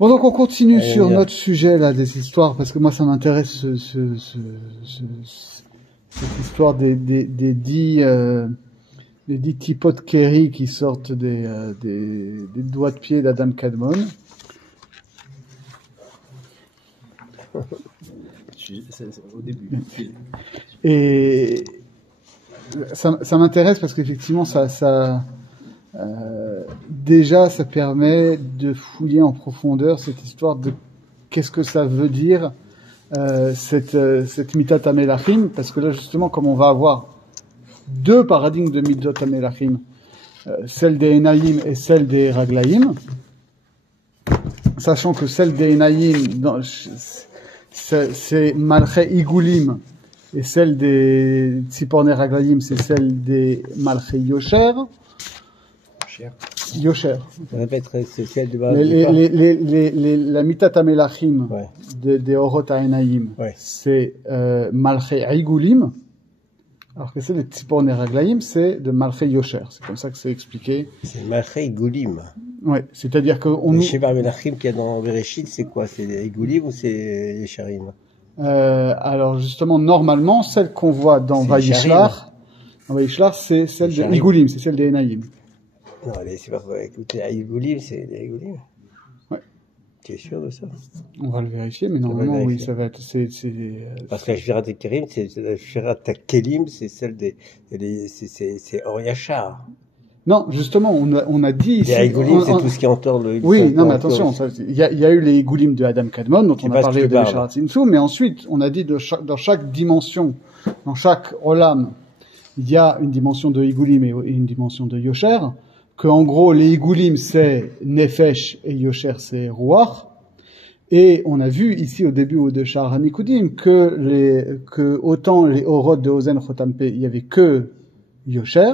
Bon, donc on continue sur notre sujet là des histoires, parce que moi ça m'intéresse cette histoire des 10 typos de Kerry qui sortent des doigts de pied d'Adam Kadmon. C'est au début. Et ça m'intéresse parce qu'effectivement déjà ça permet de fouiller en profondeur cette histoire de qu'est-ce que ça veut dire cette mitat hamelachim, parce que là justement comme on va avoir deux paradigmes de mitot hamelachim, celle des Enaïm et celle des Raglaïm, sachant que celle des Enaïm c'est Malché Igulim et celle des Tziporne Raglaïm c'est celle des Malché Yosher. Yosher. Répète, c'est celle de la mitat hamelachim des Orot HaEnaïm, c'est Malché Igulim, alors que c'est les Tziporne Raglaïm, c'est de Malché Yosher. C'est comme ça que c'est expliqué. C'est Malché Igulim. Ouais, c'est-à-dire que Le Sheba Menachim qu'il y a dans Bereshit, c'est quoi? C'est les Igulim ou c'est les Sharim? Alors justement, normalement, celle qu'on voit dans Vayishlach, c'est celle de Igulim, c'est celle des Enaïm. Non, c'est pas vrai. Écoutez, Igulim, c'est les Igulim. Ouais. Tu es sûr de ça? On va le vérifier, mais normalement, oui, ça va être, parce que la Shvirat Kelim, la Shvirat Kelim, c'est celle c'est Or Yachar. Non, justement, on a dit ici. Les Igulim, c'est tout ce qui entoure le. Oui, non, mais attention, il y a eu les Igulim de Adam Kadmon, dont on a parlé de Sharat Tzimtzum, mais ensuite, on a dit dans chaque dimension, dans chaque Olam, il y a une dimension de Igulim et une dimension de Yosher, que en gros, les Igulim, c'est Nefesh et Yosher, c'est Ruach. Et on a vu ici au début de Sha'ar HaNikudim que autant les Orot de Ozen Chotampe, il y avait que Yosher,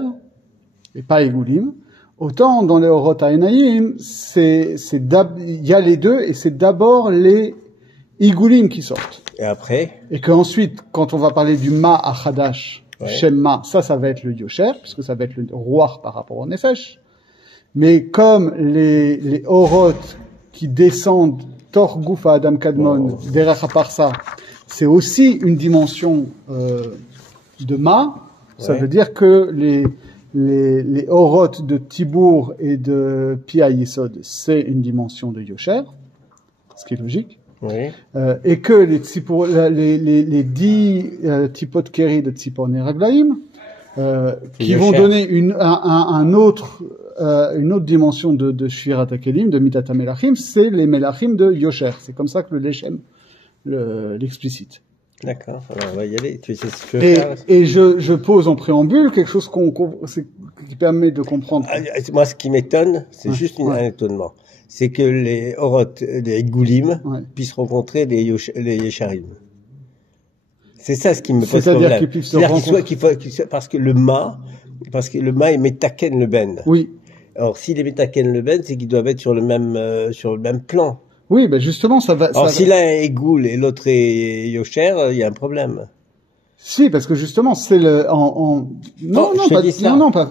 et pas Igulim. Autant dans les Orot HaEnaïm, il y a les deux, et c'est d'abord les Igulim qui sortent. Et après? Et qu'ensuite, quand on va parler du Ma Achadash, Shemma, ça va être le Yosher, puisque ça va être le Ruach par rapport au Nefesh. Mais comme les Orot qui descendent Tor Gouf à Adam Kadmon, Derech HaParsa, c'est aussi une dimension de Ma, ça veut dire que les Orot de Tibour et de Pia Yesod, c'est une dimension de Yosher, ce qui est logique. Oui. Et que les 10 typos de Keri de Tziporne Raglaïm, qui vont donner une autre dimension de Shvirat HaKelim, de mitat hamelachim, c'est les Melachim de Yosher. C'est comme ça que le Leshem l'explicite. D'accord. Alors on va y aller. Tu sais ce que je veux faire. Et je pose en préambule quelque chose qui permet de comprendre. Moi, ce qui m'étonne, c'est juste un étonnement. C'est que les Orot des Igulim puissent rencontrer les Yesharim. C'est ça ce qui me pose problème. C'est-à-dire qu'ils puissent se rencontrer. Parce que le Ma est Metaken le Ben. Oui. Alors, s'il est Metaken le Ben, c'est qu'ils doivent être sur le même plan. Oui, ben justement, ça va. Alors, si l'un est Igoul et l'autre est Yosher, il y a un problème. Si, parce que justement, c'est non, pas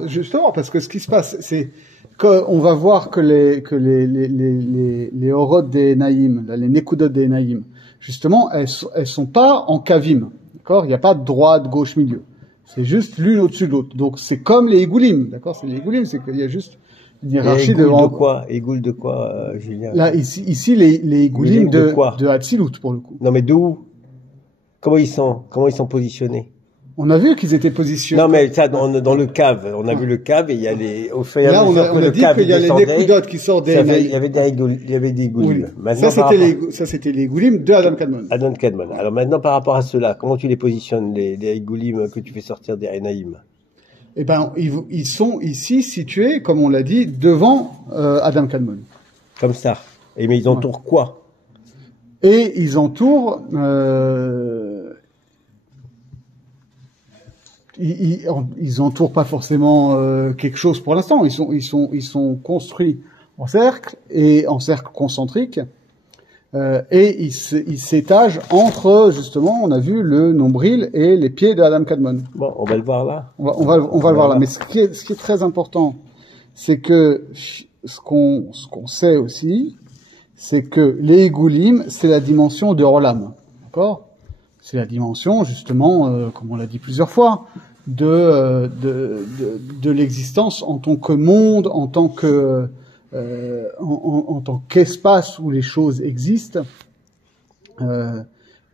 justement, parce que ce qui se passe, c'est qu'on va voir que les Orot des Naïm, les Nekudot des Naïm, justement, elles sont pas en kavim, d'accord? Il n'y a pas de droite, gauche, milieu. C'est juste l'une au-dessus de l'autre. Donc, c'est comme les Igoulim, d'accord? C'est les Igoulim, c'est qu'il y a juste une hiérarchie de quoi? Igoul de quoi, Julien? Là, ici, les Igoulim de Hatzilut, pour le coup. Non, mais d'où? Comment ils sont positionnés? On a vu qu'ils étaient positionnés. Non, mais ça, dans le cave. On a vu le cave et il y a au fait et à mesure que le cave il y a les Nekudot qui sortent des il y avait des Igoulim. Oui. Ça, c'était les Igoulim de Adam Kadmon. Adam Kadmon. Alors maintenant, par rapport à cela, comment tu les positionnes, les Igoulim que tu fais sortir des Enaïm? Eh ben, ils sont ici situés, comme on l'a dit, devant Adam Kadmon. Comme ça. Mais ils entourent quoi? Et ils entourent ils entourent pas forcément quelque chose pour l'instant. Ils sont construits en cercle et en cercle concentrique. Et ils s'étagent entre, justement, on a vu le nombril et les pieds de Adam Kadmon. Bon, on va le voir là. On va le voir là. Mais ce qui est très important, c'est que ce qu'on sait aussi, c'est que les Igoulim, c'est la dimension de Olam. D'accord? C'est la dimension, justement, comme on l'a dit plusieurs fois, de l'existence en tant que monde, en tant qu'espace où les choses existent,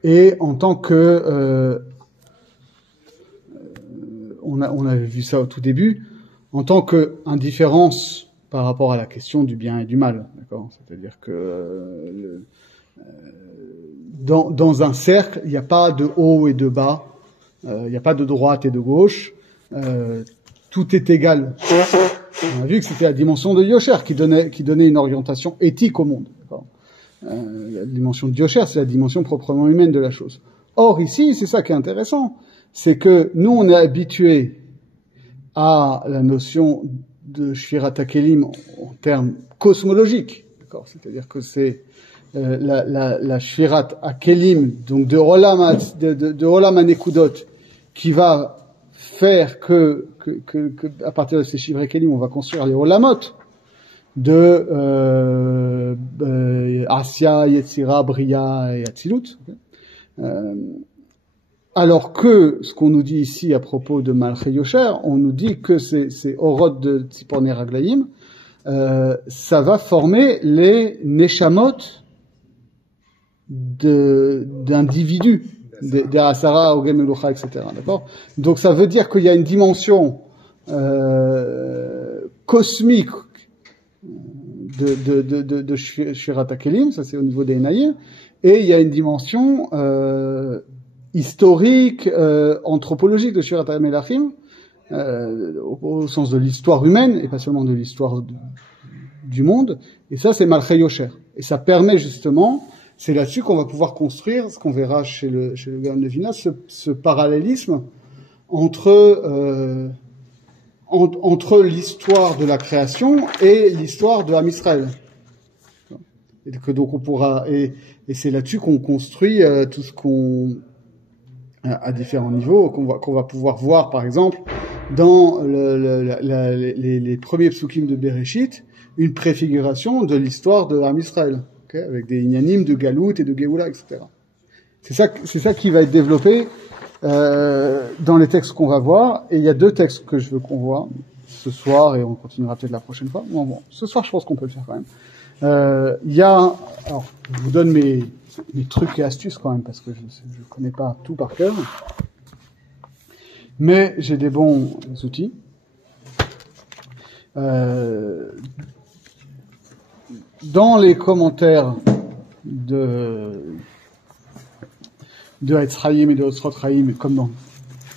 et en tant que, on avait vu ça au tout début, en tant que indifférence par rapport à la question du bien et du mal, d'accord? C'est-à-dire que dans un cercle, il n'y a pas de haut et de bas, il n'y a pas de droite et de gauche, tout est égal. On a vu que c'était la dimension de Yosher qui donnait une orientation éthique au monde. D'accord? La dimension de Yosher, c'est la dimension proprement humaine de la chose. Or ici, c'est ça qui est intéressant, c'est que nous on est habitués à la notion de Shvirat HaKelim en termes cosmologiques, d'accord? C'est-à-dire que c'est la Shvirat HaKelim, donc de Olam HaNekudot, qui va faire que à partir de ces Shvirat HaKelim, on va construire les Olamot de Asya, Yetzira, Bria et Atzilut. Alors que ce qu'on nous dit ici à propos de Malchei Yosher, on nous dit que c'est Orot de Tzipornei Raglaim, ça va former les Neshamot d'individus, des Asara, Ogem Elucha, etc. D'accord? Donc ça veut dire qu'il y a une dimension cosmique de Shvirat HaKelim, ça c'est au niveau des Naïr, et il y a une dimension historique, anthropologique de Shvirat HaMelachim, au sens de l'histoire humaine, et pas seulement de l'histoire du monde, et ça c'est Malchei Yosher. Et ça permet justement, c'est là-dessus qu'on va pouvoir construire, ce qu'on verra chez le Gaon de Vilna, ce parallélisme entre l'histoire de la création et l'histoire de Am Israël. Et que donc on pourra, et c'est là-dessus qu'on construit tout ce qu'on, à différents niveaux, qu'on va pouvoir voir, par exemple, dans les premiers psukim de Bereshit, une préfiguration de l'histoire de Am Israël, okay, avec des inyanim de Galout et de Géoula, etc. C'est ça qui va être développé dans les textes qu'on va voir. Et il y a deux textes que je veux qu'on voit ce soir, et on continuera peut-être la prochaine fois. Bon, ce soir, je pense qu'on peut le faire quand même. Il y a, alors, je vous donne mes trucs et astuces quand même, parce que je connais pas tout par cœur. Mais j'ai des bons outils. Dans les commentaires de Etz Chaim et de Osrot Chaim, comme dans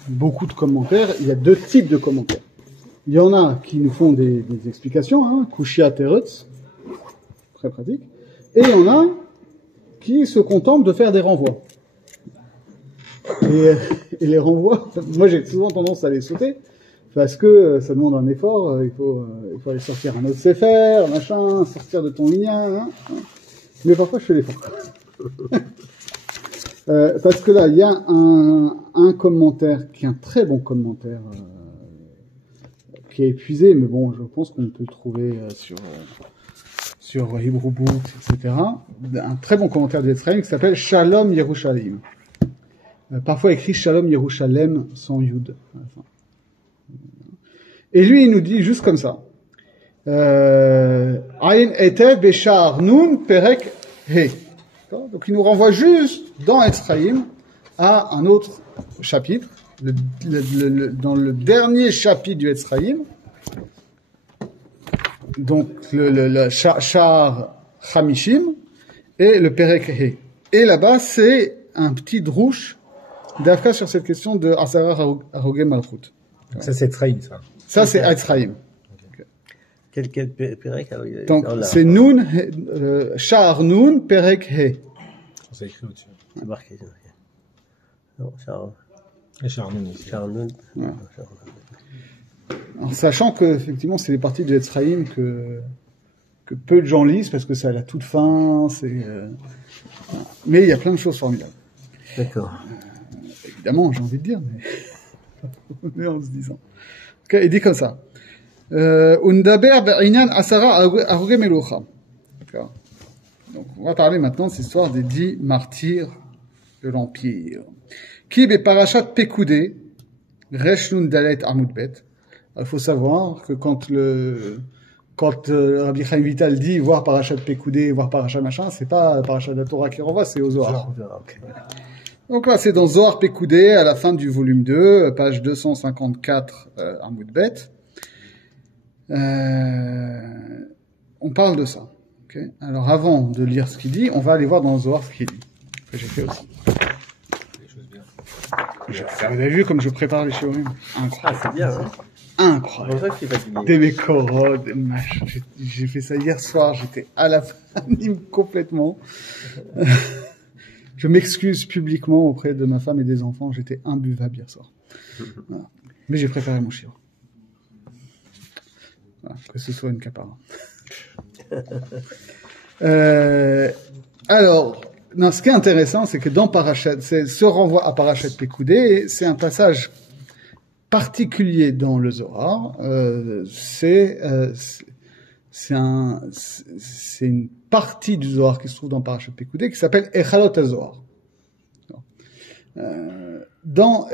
beaucoup de commentaires, il y a deux types de commentaires. Il y en a qui nous font des explications, hein, Kushia Teretz, très pratique, et il y en a qui se contentent de faire des renvois. Et les renvois, moi j'ai souvent tendance à les sauter, parce que ça demande un effort, il faut aller sortir un autre sefer, machin, sortir de ton lien, hein. Mais parfois je fais l'effort. Parce que là, il y a un commentaire qui est un très bon commentaire, qui est épuisé, mais bon, je pense qu'on peut le trouver sur Hebrew Books, etc. Un très bon commentaire de Etz Chaim qui s'appelle Shalom Yerushalayim. Parfois écrit Shalom Yerushalem sans Yud. Et lui, il nous dit juste comme ça. Ayin Etev Beshar Nun Perek He. Donc il nous renvoie juste dans Etz Chaim à un autre chapitre, dans le dernier chapitre du Etz Chaim. Donc le Shar Chamishim et le Perek He. Et là-bas, c'est un petit drouche d'Afka sur cette question de Asara Harogé Malchut. Ça, c'est Etz Chaim, ça. Ça, c'est Etz Chaim. Okay. Quel Perek? Donc, c'est Nun, Shar Nun, Perek He. C'est écrit au-dessus. C'est marqué. Non, Shar Nun aussi. Shar Nun. Ouais. En sachant que, effectivement, c'est les parties de Etz Chaim que peu de gens lisent parce que c'est à la toute fin, mais il y a plein de choses formidables. D'accord. Évidemment, j'ai envie de dire, mais en se disant. Okay, il dit comme ça. Undaber be'inyan asara arugei melucha. Donc, on va parler maintenant de cette histoire des 10 martyrs de l'Empire. Qui be parashat Pekoudé, Resh Nun Dalet Amud Bet. Il faut savoir que quand Rabbi Chaim Vital dit voir parashat Pekoudé, voir parashat machin, c'est pas parashat de la Torah qui renvoie, c'est au Zohar. Donc là, c'est dans Zohar Pekoudé, à la fin du volume 2, page 254, Amud Bet. On parle de ça. Okay. Alors avant de lire ce qu'il dit, on va aller voir dans le Zohar ce qu'il dit. Que j'ai fait aussi. Vous avez vu comme je prépare les shiurim. Incroyable. Ah, c'est bien, hein. Incroyable. C'est pour ça que je suis fatigué. Des mécorodes, des machins. J'ai fait ça hier soir, j'étais à la anime complètement. Je m'excuse publiquement auprès de ma femme et des enfants, j'étais imbuvable hier soir. Voilà. Mais j'ai préparé mon shiur. Voilà, que ce soit une capara. Alors, non, ce qui est intéressant, c'est que dans Parashat, ce renvoi à Parashat Pekoudé, c'est un passage particulier dans le Zohar. C'est une partie du Zohar qui se trouve dans Parashat Pekoudé qui s'appelle Echalot HaZohar. Dans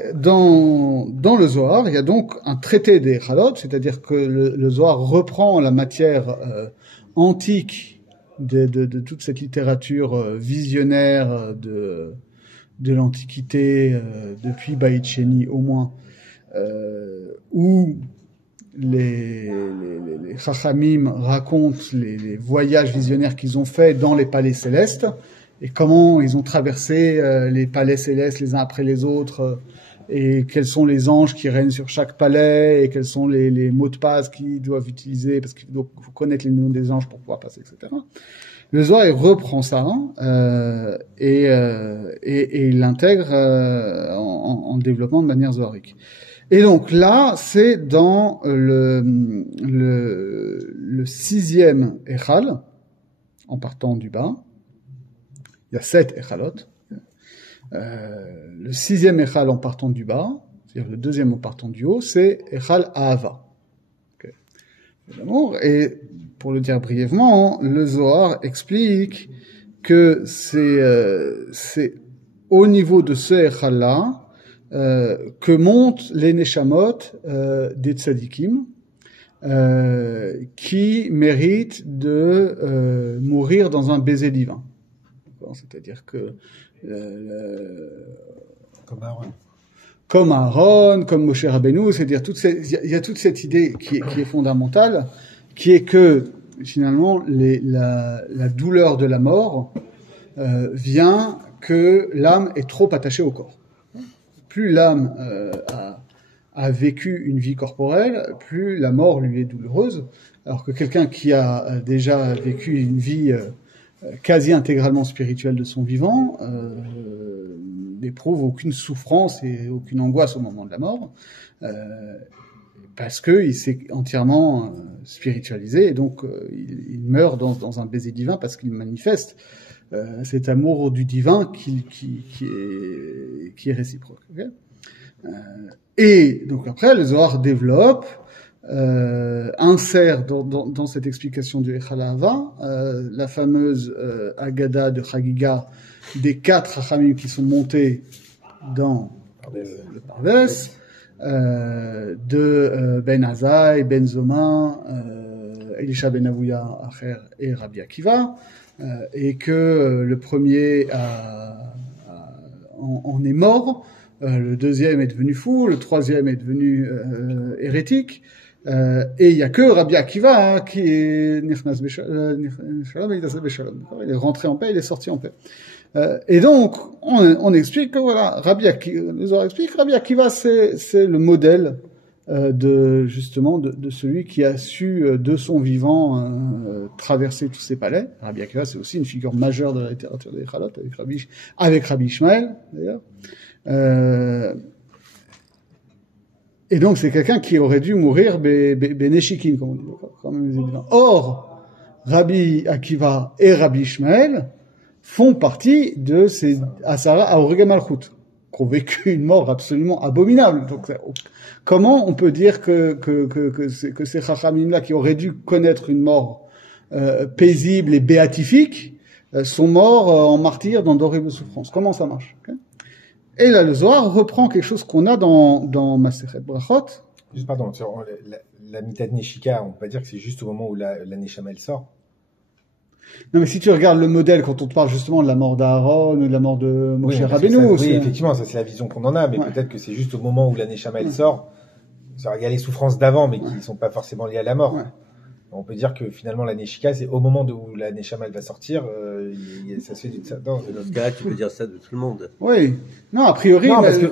le Zohar, il y a donc un traité des Echalot, c'est-à-dire que le Zohar reprend la matière antique de toute cette littérature visionnaire de l'Antiquité, depuis Beit Sheni au moins, où les Chachamim racontent les voyages visionnaires qu'ils ont faits dans les palais célestes et comment ils ont traversé les palais célestes les uns après les autres, et quels sont les anges qui règnent sur chaque palais, et quels sont les mots de passe qu'ils doivent utiliser, parce qu'il faut connaître les noms des anges pour pouvoir passer, etc. Le Zohar, il reprend ça et il l'intègre en développement de manière zoharique. Et donc là, c'est dans le 6e Echal, en partant du bas. Il y a 7 Echalot. Le 6e Echal en partant du bas, c'est-à-dire le 2e en partant du haut, c'est Echal Ahava. Okay. L'amour. Et pour le dire brièvement, le Zohar explique que c'est au niveau de ce Echal-là que montent les Neshamot des Tzadikim, qui méritent de mourir dans un baiser divin. C'est-à-dire que comme Aaron, comme Moshe Rabbeinu, c'est-à-dire il y a toute cette idée qui est fondamentale, qui est que finalement la douleur de la mort vient que l'âme est trop attachée au corps. Plus l'âme a vécu une vie corporelle, plus la mort lui est douloureuse, alors que quelqu'un qui a déjà vécu une vie quasi intégralement spirituelle de son vivant n'éprouve aucune souffrance et aucune angoisse au moment de la mort, parce que il s'est entièrement spiritualisé, et donc il meurt dans un baiser divin parce qu'il manifeste cet amour du divin qui est réciproque. Okay, et donc après, le Zohar développe, insère dans cette explication du Echal Ahava la fameuse Agada de Chagiga des 4 Chachamim qui sont montés dans le Pardes, de Ben Azai, Ben Zoma, Elisha Ben Avouya Acher et Rabbi Akiva, et que le premier en est mort, le deuxième est devenu fou, le troisième est devenu hérétique, et il y a que Rabbi Akiva qui est Nichnas Beshalom, il est rentré en paix, il est sorti en paix. Et donc on explique que voilà, Rabbi Akiva c'est le modèle justement de celui qui a su de son vivant traverser tous ces palais. Rabbi Akiva, c'est aussi une figure majeure de la littérature des Chalot, avec Rabbi Ishmael d'ailleurs. Et donc c'est quelqu'un qui aurait dû mourir Beneshikin, comme on dit. Or, Rabbi Akiva et Rabbi Ishmael font partie de ces Asara Aurega Malchut, qui ont vécu une mort absolument abominable. Donc, comment on peut dire que ces Chachamim-là, qui auraient dû connaître une mort paisible et béatifique, sont morts en martyrs dans d'horribles souffrances. Comment ça marche? Okay. Et là, le Zohar reprend quelque chose qu'on a dans Masechet Brachot. Juste pardon, sur la Mitat Neshika, on peut pas dire que c'est juste au moment où la Neshama elle sort. Non, mais si tu regardes le modèle, quand on te parle justement de la mort d'Aaron, de la mort de Moshe Rabbeinu. Oui, effectivement, ça c'est la vision qu'on en a, mais peut-être que c'est juste au moment où la Neshama elle sort. Il y a les souffrances d'avant, mais qui sont pas forcément liées à la mort. On peut dire que finalement la Neshika, c'est au moment où la Neshama elle va sortir, ça se fait d'une dans ce cas-là, tu peux dire ça de tout le monde. Oui. Non, a priori, parce que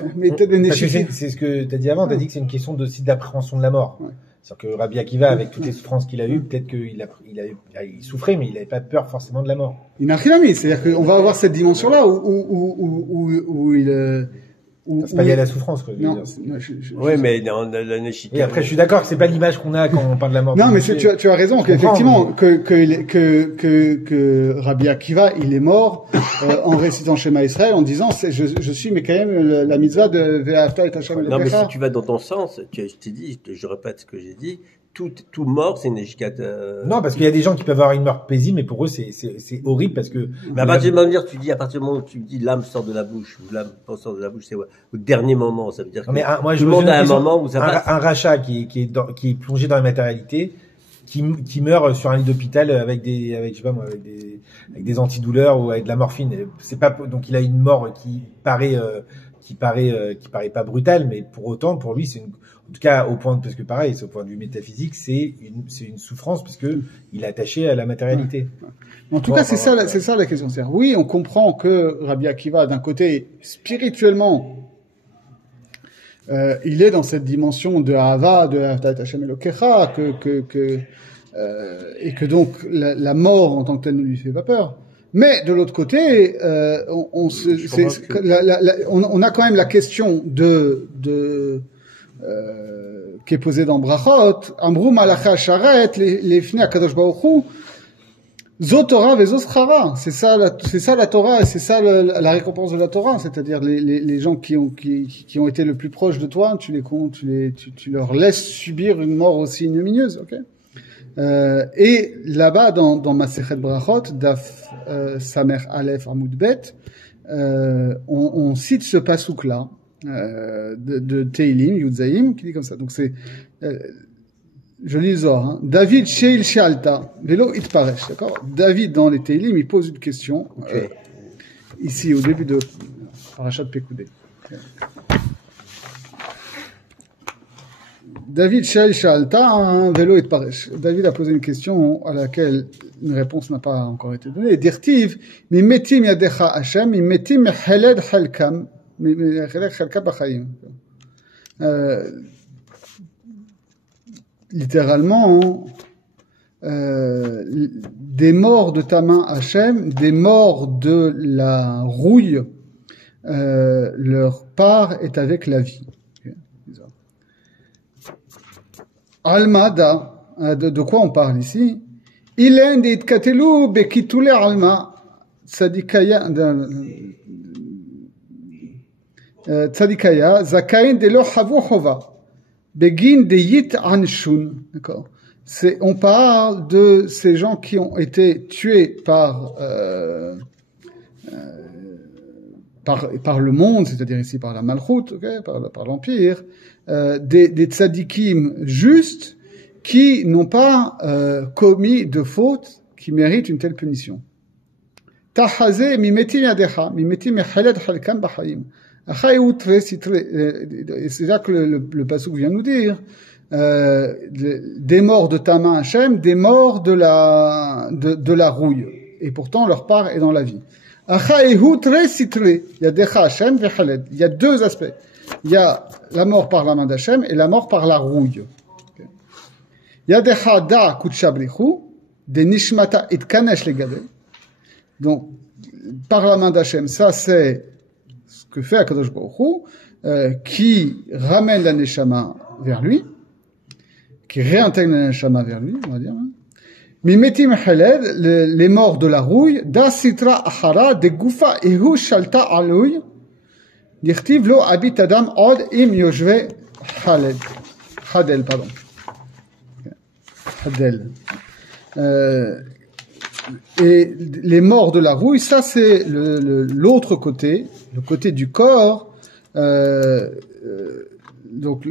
c'est ce que tu as dit avant, tu as dit que c'est une question aussi d'appréhension de la mort. Ouais. C'est-à-dire que Rabbi Akiva, avec toutes les souffrances qu'il a eues, peut-être qu'il il souffrait, mais il n'avait pas peur forcément de la mort. Il n'a rien mis, c'est-à-dire qu'on va avoir cette dimension-là où il c'est pas lié à la souffrance, quoi. Oui, mais dans la Neshika. Et après, je suis d'accord que c'est pas l'image qu'on a quand on parle de la mort. Non, mais tu as raison, qu'effectivement, que Rabbi Akiva, il est mort, en récitant Shema Israël, en disant, je suis, mais quand même, la mitzvah de Ve'afta et Hashem. Non, mais si tu vas dans ton sens, je t'ai dit, je répète ce que j'ai dit, tout mort, c'est une Neshika. Non, parce qu'il y a des gens qui peuvent avoir une mort paisible, mais pour eux, c'est horrible parce que. Mais à partir du moment où à partir du moment où tu dis l'âme sort de la bouche, ou l'âme sort de la bouche, c'est au dernier moment, ça veut dire que moi, tout le monde a un moment où ça passe. Un rachat qui est plongé dans la matérialité, qui meurt sur un lit d'hôpital avec des antidouleurs ou avec de la morphine. C'est pas, donc il a une mort qui paraît pas brutale, mais pour autant, pour lui, en tout cas, parce que pareil, c'est au point de vue métaphysique, c'est une souffrance parce que il est attaché à la matérialité. En tout cas, c'est ça la question. C'est-à-dire, oui, on comprend que Rabbi Akiva, d'un côté, spirituellement, il est dans cette dimension de Ahava, de Hashem Elokecha, et que donc, la mort en tant que telle ne lui fait pas peur. Mais, de l'autre côté, on a quand même la question qui est posée dans Brachot, Amru Malacha Sharet, les Fnei HaKadosh Baruch Hu, Zo Torah ve Zo Schara. C'est ça la Torah, et c'est ça la récompense de la Torah, c'est-à-dire les gens qui ont été le plus proches de toi, tu leur laisses subir une mort aussi ignominieuse, ok? Et là-bas, dans Masechet Brachot, Daf Samer Aleph Amud Bet, on cite ce pasouk-là, de Teilim, Yudzaïm, qui dit comme ça. Donc c'est, je lis le Zohar, hein. David Sheil Shealta, Velo Itparesh, d'accord? David, dans les Teilim, il pose une question, ici, au début de Parashat Pekoudé. Okay. David Sheil Shealta, Velo Itparesh. David a posé une question à laquelle une réponse n'a pas encore été donnée. Dirtiv, Mimetim Yadecha Hashem, Mimetim Meheled Halkam, littéralement, des morts de ta main Hachem, des morts de la rouille, leur part est avec la vie. Almada, de quoi on parle ici? Ilen dit katelu bekitule alma tzadikaya Tzadikaya, Zakain de lo havu chova, begin de yit anshun. D'accord. On parle de ces gens qui ont été tués par le monde, c'est-à-dire ici par la malchoute, okay, par l'empire, des tzadikim justes qui n'ont pas commis de faute qui méritent une telle punition. Tahazé mimetim yadecha, mimetim echeled halkam b'chaim. C'est là que le passouk vient nous dire, des morts de ta main Hachem, des morts de la rouille. Et pourtant, leur part est dans la vie. Il y a deux aspects. Il y a la mort par la main d'Hachem et la mort par la rouille. Donc, par la main d'Hachem, ça c'est ce que fait Akadosh Baruch Hu, qui ramène la Neshama vers lui, qui réintègre la Neshama vers lui, on va dire. Mimetim Heled, les morts de la rouille, da sitra achara, de gufa ehu shalta alouy, dirtiv lo habit adam od im yoshve hadel, pardon. Hadel. et les morts de la rouille, ça c'est l'autre côté, le côté du corps. Donc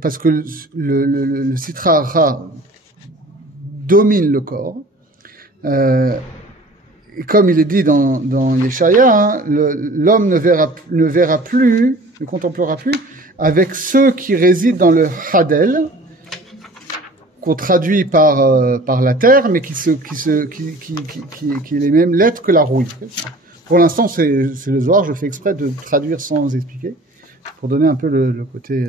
parce que le Sitra Achra domine le corps. Et comme il est dit dans Yeshaya, hein, l'homme ne contemplera plus avec ceux qui résident dans le Hadel, qu'on traduit par la terre, mais qui est les mêmes lettres que la rouille. Pour l'instant, c'est le Zohar, je fais exprès de traduire sans expliquer, pour donner un peu le côté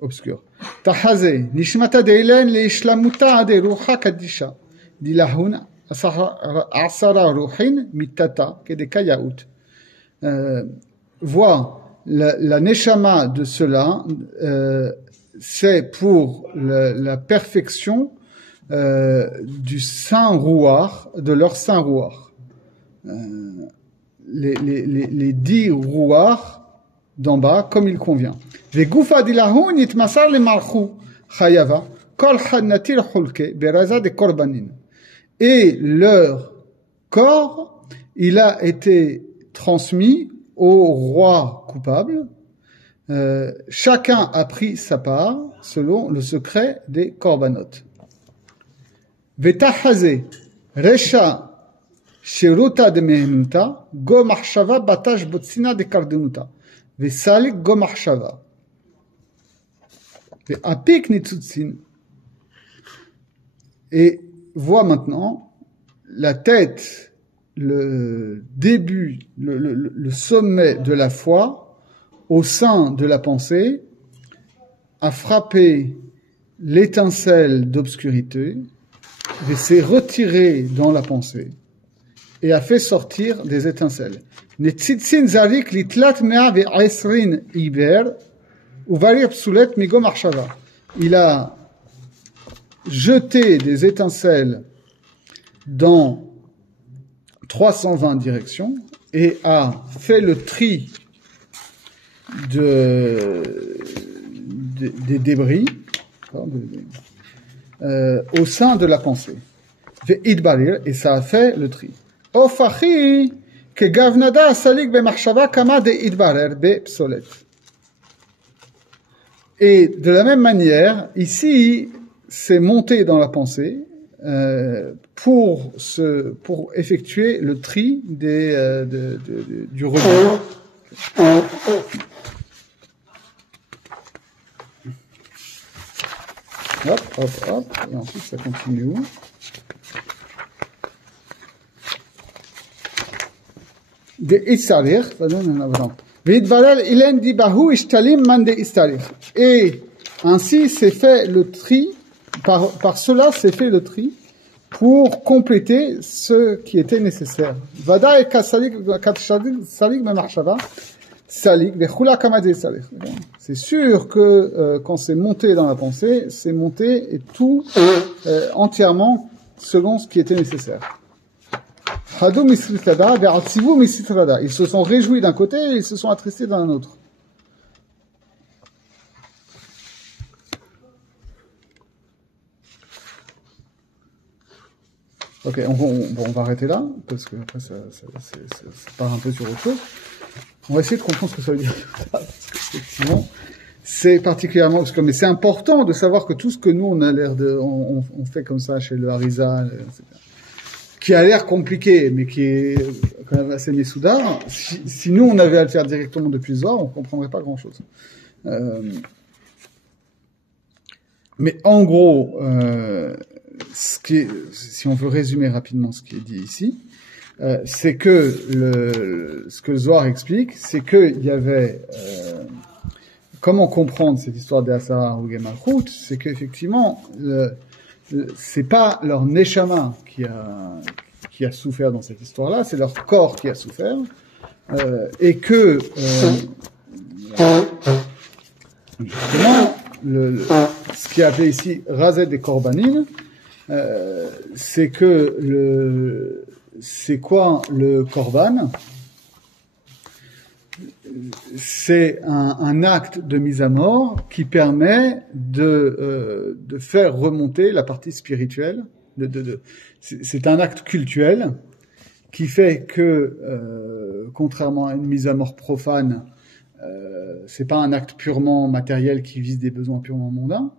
obscur. Tahazé, nishmata deilen le ishlamuta ade ruha kadisha, dilahun asara ruhin mitata kedekayaut. Voir la neshama de cela, c'est pour la perfection du saint rouar, de leur saint rouar. Les 10 rouars d'en bas, comme il convient. Vegoufa dilahun itmasar le malchou chayava kol had natir hulke beraza de korbanin. Et leur corps, il a été transmis au roi coupable. Chacun a pris sa part selon le secret des korbanot. Vetahazé resha shiruta de mehenuta go mahshava batash botsina de kardenuta vesalik go mahshava ve'apik nitzutsin. Et vois maintenant la tête, le début, le sommet de la foi au sein de la pensée a frappé l'étincelle d'obscurité et s'est retiré dans la pensée et a fait sortir des étincelles. Netzitzin zarik litlat mea ve'esrin iber uvarir psulet migo marshava. Il a jeté des étincelles dans 320 directions et a fait le tri des débris au sein de la pensée. Et ça a fait le tri. Ofachi que gavnada salik be machshava kama de idbarer be psolet. Et de la même manière, ici, c'est monter dans la pensée pour effectuer le tri du rebond. Hop, hop, hop, et ensuite ça continue où? De Issarir, et ainsi c'est fait le tri, par cela c'est fait le tri pour compléter ce qui était nécessaire. C'est sûr que quand c'est monté dans la pensée, c'est monté et tout entièrement selon ce qui était nécessaire. Ils se sont réjouis d'un côté et ils se sont attristés d'un autre. Ok, on va arrêter là, parce que après ça part un peu sur autre chose. On va essayer de comprendre ce que ça veut dire. Parce que, effectivement, c'est particulièrement, mais c'est important de savoir que tout ce que nous, on a l'air on fait comme ça chez le Harizal, etc., qui a l'air compliqué, mais qui est quand même assez messoudar, si nous, on avait à le faire directement depuis le Zohar, on comprendrait pas grand chose. Mais en gros, si on veut résumer rapidement ce qui est dit ici, c'est que ce que le Zohar explique, c'est qu'il y avait comment comprendre cette histoire d'Asara ou Gemalchut, c'est qu'effectivement c'est pas leur neshama qui a souffert dans cette histoire-là, c'est leur corps qui a souffert, et que justement ce qui est appelé ici Razet des Korbanim, c'est que c'est quoi le Korban? C'est un acte de mise à mort qui permet de faire remonter la partie spirituelle C'est un acte cultuel qui fait que, contrairement à une mise à mort profane, c'est pas un acte purement matériel qui vise des besoins purement mondains,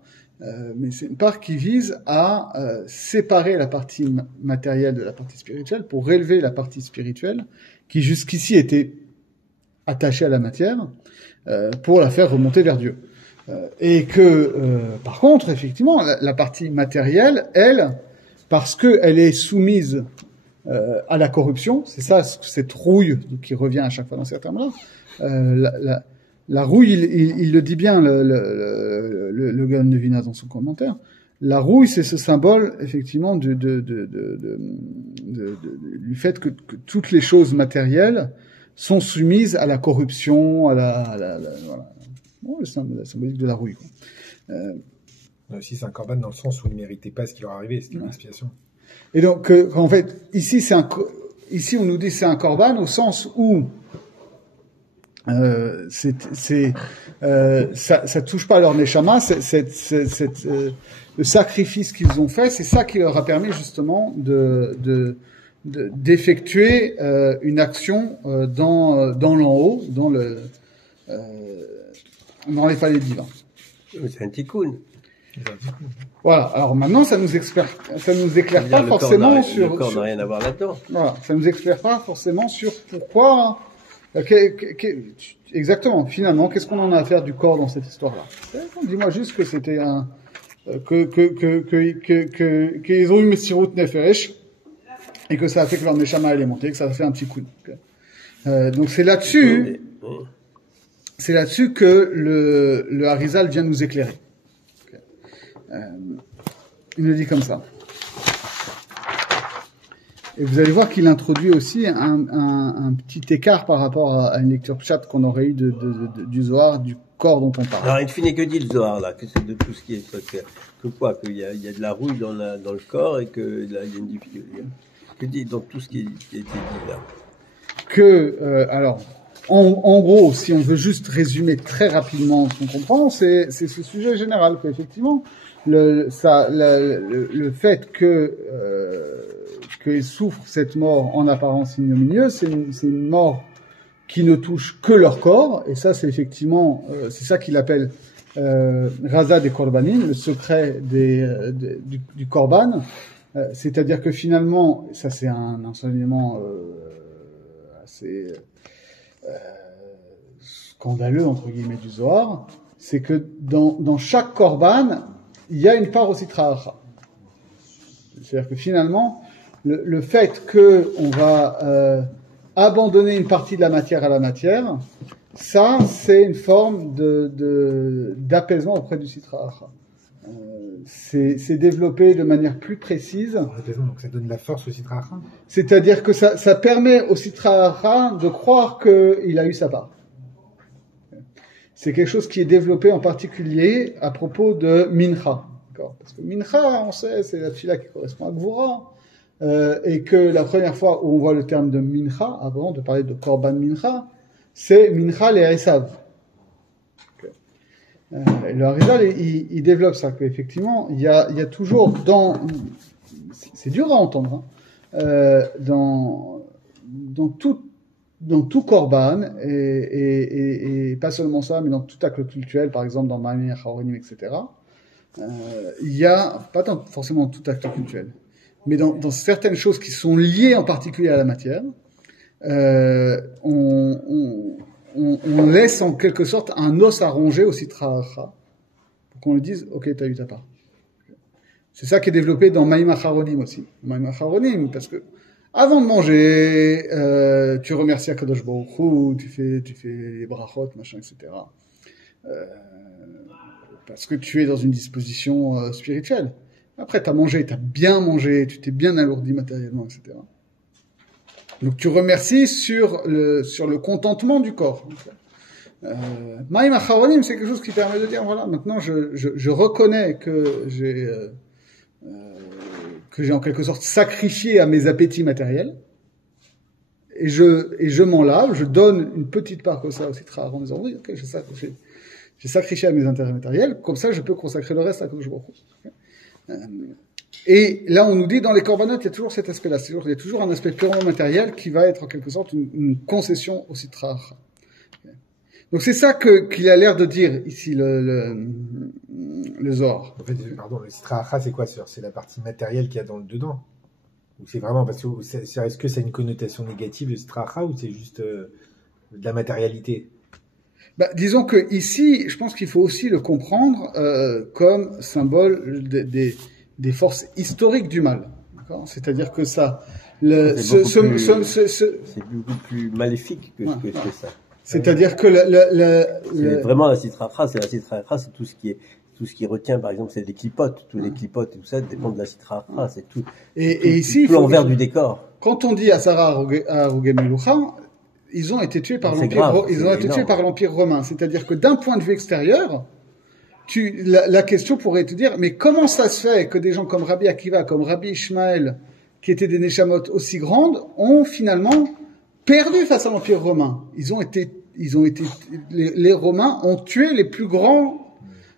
mais c'est une part qui vise à séparer la partie matérielle de la partie spirituelle pour relever la partie spirituelle qui jusqu'ici était attachée à la matière, pour la faire remonter vers Dieu. Et que, par contre, effectivement, la partie matérielle, elle, parce que elle est soumise à la corruption, c'est ça, cette rouille qui revient à chaque fois dans ces termes-là. La rouille, il le dit bien, le Gaon de Vilna dans son commentaire. La rouille, c'est ce symbole, effectivement, du fait que toutes les choses matérielles sont soumises à la corruption, voilà. Bon, la symbolique de la rouille, quoi. Aussi, c'est un corban dans le sens où il ne méritait pas ce qui leur arrivait, c'était une expiation. Et donc, en fait, ici, on nous dit c'est un corban au sens où ça touche pas leur neshama, le sacrifice qu'ils ont fait, c'est ça qui leur a permis justement d'effectuer une action dans l'en-haut, dans les palais divins. C'est un tikkun. Voilà. Alors maintenant, ça nous éclaire pas forcément sur. Le corps n'a rien à voir là-dedans. Voilà. Ça nous éclaire pas forcément sur pourquoi. Exactement. Finalement, qu'est-ce qu'on en a à faire du corps dans cette histoire-là? Dis-moi juste que c'était qu'ils ont eu Messirut Nefesh et que ça a fait que leur Neshama est monté, que ça a fait un petit coup. Donc c'est là-dessus que le Harizal vient nous éclairer. Il nous dit comme ça. Et vous allez voir qu'il introduit aussi un petit écart par rapport à une lecture pshat qu'on aurait eu du Zohar, du corps dont on parle. Alors, il finit que dit le Zohar, là, que c'est de tout ce qui est, que quoi, qu'il y a de la rouille dans le corps et que là, il y a une difficulté. Que dit donc tout ce qui a été dit là? Alors, en gros, si on veut juste résumer très rapidement ce qu'on comprend, c'est ce sujet général, qu'effectivement, le fait qu'ils souffrent cette mort en apparence ignominieuse, c'est une mort qui ne touche que leur corps, et ça, c'est effectivement, c'est ça qu'il appelle Raza des Korbanim, le secret du Korban, c'est-à-dire que finalement, ça c'est un enseignement assez scandaleux entre guillemets du Zohar, c'est que dans chaque Korban, il y a une part au Sitra Achra. C'est-à-dire que finalement, le fait que on va abandonner une partie de la matière à la matière, ça, c'est une forme d'apaisement auprès du Sitra Achra. C'est développé de manière plus précise. Donc ça donne de la force au Sitra Achra. C'est-à-dire que ça permet au Sitra Achra de croire qu'il a eu sa part. C'est quelque chose qui est développé en particulier à propos de Mincha. Parce que Mincha, on sait, c'est la fila qui correspond à Gvura. Et que la première fois où on voit le terme de Mincha, avant de parler de Korban Mincha, c'est Mincha les Esav. Le Harizal, il développe ça, qu'effectivement, il y a toujours c'est dur à entendre, dans tout Korban, et pas seulement ça, mais dans tout acte cultuel, par exemple dans Ma'amim Acharonim, etc., il y a, pas forcément tout acte cultuel, mais dans certaines choses qui sont liées en particulier à la matière, on laisse en quelque sorte un os à ronger au Sitra Achra, pour qu'on lui dise, ok, t'as eu ta part. C'est ça qui est développé dans Ma'amim Acharonim aussi. Ma'amim Acharonim, parce que avant de manger, tu remercies Akadosh Baruch Hu, tu fais les brachot, machin, etc. Parce que tu es dans une disposition spirituelle. Après, t'as bien mangé, tu t'es bien alourdi matériellement, etc. Donc tu remercies sur le contentement du corps. Ma'amim Acharonim, c'est quelque chose qui permet de dire, voilà, maintenant je reconnais que j'ai en quelque sorte sacrifié à mes appétits matériels, et je m'en lave, je donne une petite part comme ça au Sitra en disant, oui, ok, j'ai sacrifié à mes intérêts matériels, comme ça je peux consacrer le reste à Kadosh Baruch Hu. Et là, on nous dit, dans les corbanotes, il y a toujours cet aspect-là. Il y a toujours un aspect purement matériel qui va être, en quelque sorte, une concession au Sitra Achra. Donc, c'est ça qu'il a l'air de dire, ici, le Zohar. En fait, pardon, le Sitra Achra, c'est quoi? C'est la partie matérielle qu'il y a dedans? Ou c'est vraiment, parce que, est-ce que ça a une connotation négative, le Sitra Achra, ou c'est juste, de la matérialité? Bah, disons que ici, je pense qu'il faut aussi le comprendre, comme symbole des forces historiques du mal. C'est-à-dire que ça, c'est beaucoup plus maléfique que ça. C'est-à-dire que c'est vraiment la Sitra Achra, c'est tout ce qui retient, par exemple, c'est des clipotes, tous les clipotes et tout ça dépend de la Sitra Achra, c'est tout. Et ici, tout l'envers du décor. Quand on dit à Sarah Harugé Melucha, ils ont été tués par l'Empire romain. C'est-à-dire que d'un point de vue extérieur, la question pourrait te dire, mais comment ça se fait que des gens comme Rabbi Akiva, comme Rabbi Ishmael, qui étaient des neshamot aussi grandes, ont finalement perdu face à l'Empire romain? Les Romains ont tué les plus grands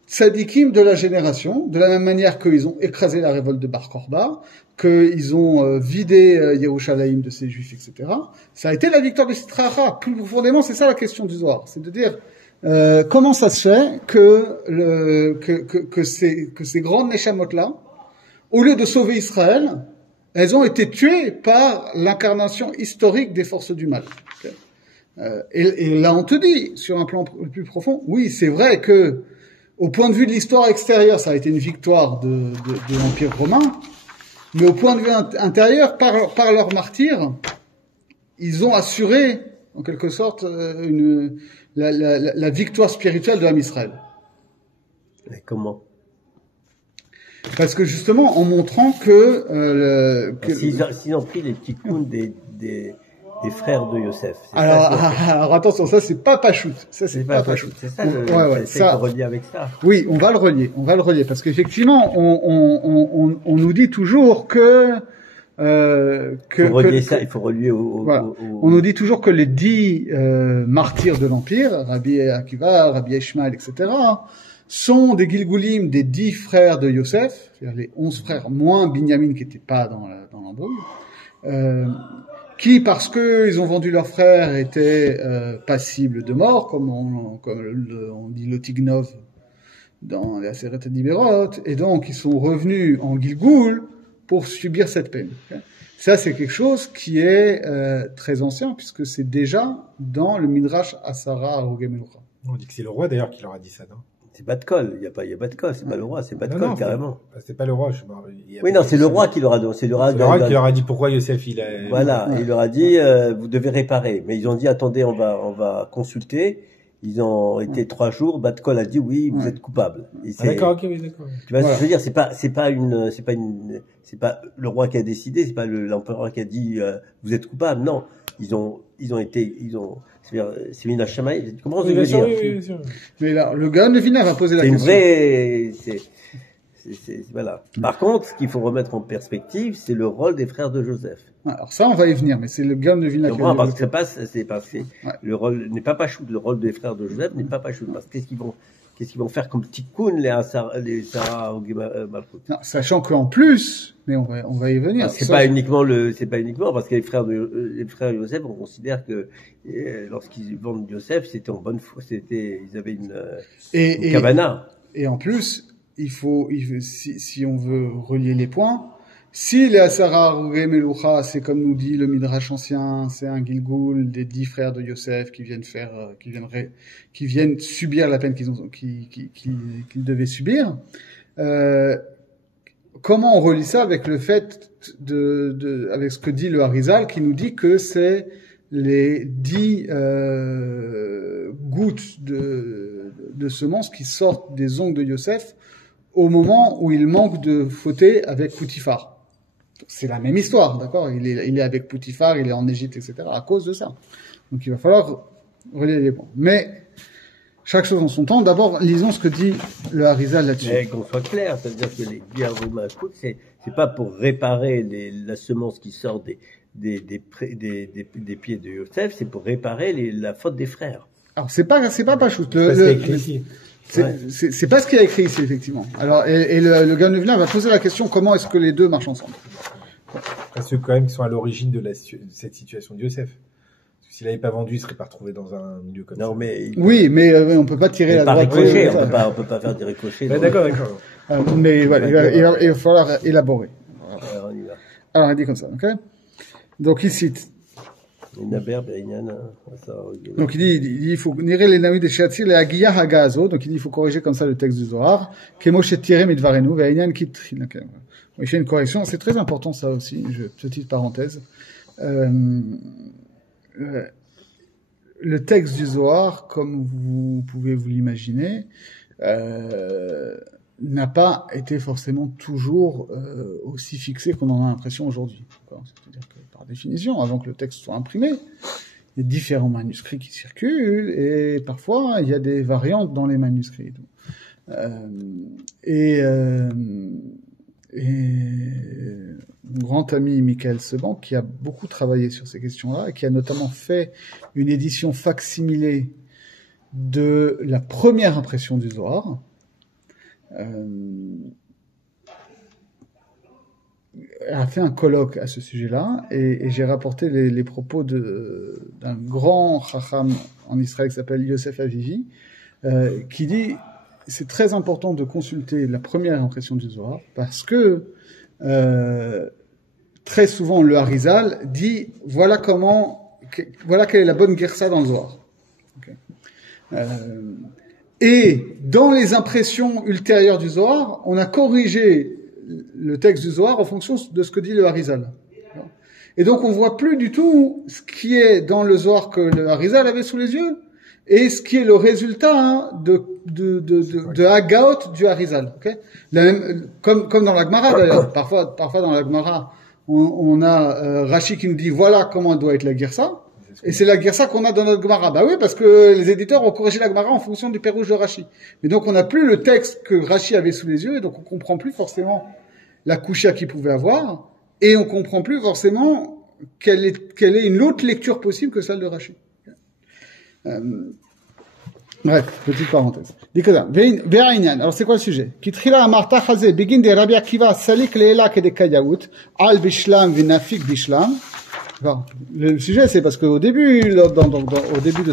tzadikim de la génération, de la même manière qu'ils ont écrasé la révolte de Bar Korba, qu'ils ont vidé Yerushalayim de ces juifs, etc. Ça a été la victoire de Sitra Achra. Plus profondément, c'est ça la question du Zohar. C'est de dire, comment ça se fait que ces grandes neshamot-là, au lieu de sauver Israël, elles ont été tuées par l'incarnation historique des forces du mal. Okay. Et là, on te dit, sur un plan plus profond, oui, c'est vrai que, au point de vue de l'histoire extérieure, ça a été une victoire de l'Empire romain, mais au point de vue intérieur, par leur martyr, ils ont assuré, en quelque sorte, la victoire spirituelle de l'âme Israël. Et comment? Parce que justement, en montrant que s'ils ont pris les tikkuns des frères de Yosef. Alors attention, ça c'est pas Pachout. Ça c'est pas Pachout. C'est ça ça relié avec ça. Oui, on va le relier parce qu'effectivement, on nous dit toujours il faut relier On nous dit toujours que les 10 martyrs de l'Empire, Rabbi Akiva, Rabbi Ishmael, etc., sont des Gilgulim des 10 frères de Yosef, c'est-à-dire les 11 frères moins Binyamin qui n'étaient pas dans l'embrouille, qui, parce que ils ont vendu leurs frères, étaient passibles de mort, comme on dit le Tignov dans la Aseret Diberot, et donc ils sont revenus en Gilgoul pour subir cette peine. Ça, c'est quelque chose qui est très ancien, puisque c'est déjà dans le Midrash Asara Harugé Melucha. On dit que c'est le roi d'ailleurs qui leur a dit ça, non? C'est pas de col, il y a pas de col, c'est pas le roi, c'est pas de col carrément. C'est pas le roi, oui, non, c'est le roi qui leur a dit, qui leur a dit pourquoi Yosef Voilà, il leur a dit, vous devez réparer. Mais ils ont dit, attendez, on va consulter. Ils ont été 3 jours, Bat-Kol a dit oui, vous êtes coupable. D'accord, ok, oui, d'accord. Tu vois ce que je veux dire, c'est pas le roi qui a décidé, c'est pas l'empereur qui a dit, vous êtes coupable, non. C'est Mina Shamaï. Tu comprends ce que je veux dire? Oui. Mais là, le gars de Vina va poser la question. Voilà. Par contre, ce qu'il faut remettre en perspective, c'est le rôle des frères de Joseph. Alors ça, on va y venir, mais c'est le gars de Vina qui va parce que le rôle n'est pas Pachout, le rôle des frères de Joseph n'est pas Pachout. Parce que qu'est-ce qu'ils vont faire comme tikkun, les Sarah ou Malchut? Sachant qu'en plus, mais on va y venir. C'est pas uniquement parce que les frères Joseph, on considère que lorsqu'ils vendent Joseph, c'était en bonne foi, ils avaient une kavana. Et en plus, si on veut relier les points, si les Asara Harugé Melucha, c'est comme nous dit le Midrash ancien, c'est un Gilgoul des 10 frères de Yosef qui viennent subir la peine qu'ils devaient subir. Comment on relie ça avec le fait avec ce que dit le Harizal, qui nous dit que c'est les 10 gouttes de semences qui sortent des ongles de Yosef au moment où il manque de fauter avec Poutifar. C'est la même histoire, d'accord? Il est avec Poutifar, il est en Égypte, etc. à cause de ça. Donc il va falloir relier les points. Mais chaque chose en son temps. D'abord, lisons ce que dit le Harizal là-dessus. Mais qu'on soit clair, c'est-à-dire que les Biaruma, c'est pas pour réparer la semence qui sort des pieds de Yosef, c'est pour réparer la faute des frères. Alors c'est pas Pachout. C'est pas ce qu'il a écrit ici, effectivement. Alors, et le Gaon de Vilna va poser la question, comment est-ce que les deux marchent ensemble? Parce que quand même, qui sont à l'origine de cette situation de Yosef. S'il n'avait pas vendu, il serait pas retrouvé dans un milieu comme ça. Oui, mais on peut pas tirer la droite. Ricochet, on peut pas faire des ricochets. D'accord. Mais voilà, il va falloir élaborer. Alors, il dit comme ça, ok? Donc, il cite. Donc, il dit, il faut nirer les naïs de Shiatzir, les Agiyah Hagazo. Donc, il dit, il faut corriger comme ça le texte du Zohar. Kemo Shetiré Midvarenu, Ve'inyan Kitrin. Il fait une correction. C'est très important, ça aussi. Petite parenthèse. Le texte du Zohar, comme vous pouvez vous l'imaginer, n'a pas été forcément toujours aussi fixé qu'on en a l'impression aujourd'hui. C'est-à-dire que, par définition, avant que le texte soit imprimé, il y a différents manuscrits qui circulent, et parfois, il y a des variantes dans les manuscrits. Mon grand ami Michael Seban, qui a beaucoup travaillé sur ces questions-là, et qui a notamment fait une édition facsimilée de la première impression du Zohar, a fait un colloque à ce sujet-là, et j'ai rapporté les propos d'un grand chacham en Israël qui s'appelle Yosef Avivi, qui dit c'est très important de consulter la première impression du Zohar, parce que très souvent le Harizal dit voilà quelle est la bonne Gersa dans le Zohar. Okay. Et dans les impressions ultérieures du Zohar, on a corrigé le texte du Zohar en fonction de ce que dit le Harizal. Et donc on voit plus du tout ce qui est dans le Zohar que le Harizal avait sous les yeux, et ce qui est le résultat de Hagaot du Harizal. Okay, comme dans la Gemara d'ailleurs. Parfois dans la Gemara, on a Rashi qui nous dit voilà comment doit être la Gersa, et c'est la Gersa qu'on a dans notre Gemara. Bah oui, parce que les éditeurs ont corrigé la Gemara en fonction du pérouge de Rashi. Mais donc on n'a plus le texte que Rashi avait sous les yeux, et donc on comprend plus forcément la Kusha qu'il pouvait avoir, et on comprend plus forcément quelle est une autre lecture possible que celle de Rashi. Bref, petite parenthèse. Alors c'est quoi le sujet? Le sujet, c'est parce qu'au début, au début de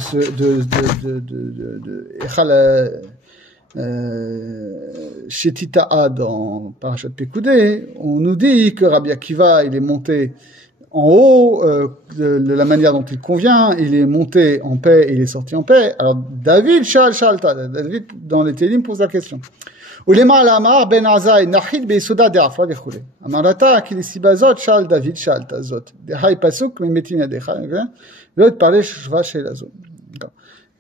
Shetita'a dans Parashat Pekudei, on nous dit que Rabbi Akiva, il est monté en haut, de la manière dont il convient, il est monté en paix et il est sorti en paix. Alors, David dans les Télim pose la question. Ulema al-amar ben azai nahid beisuda de'afra v'chule. Amarata ki lisibazot shal David shal tazot. Dehai pasuk memetim yadecha. L'autre parlait shva shel azot.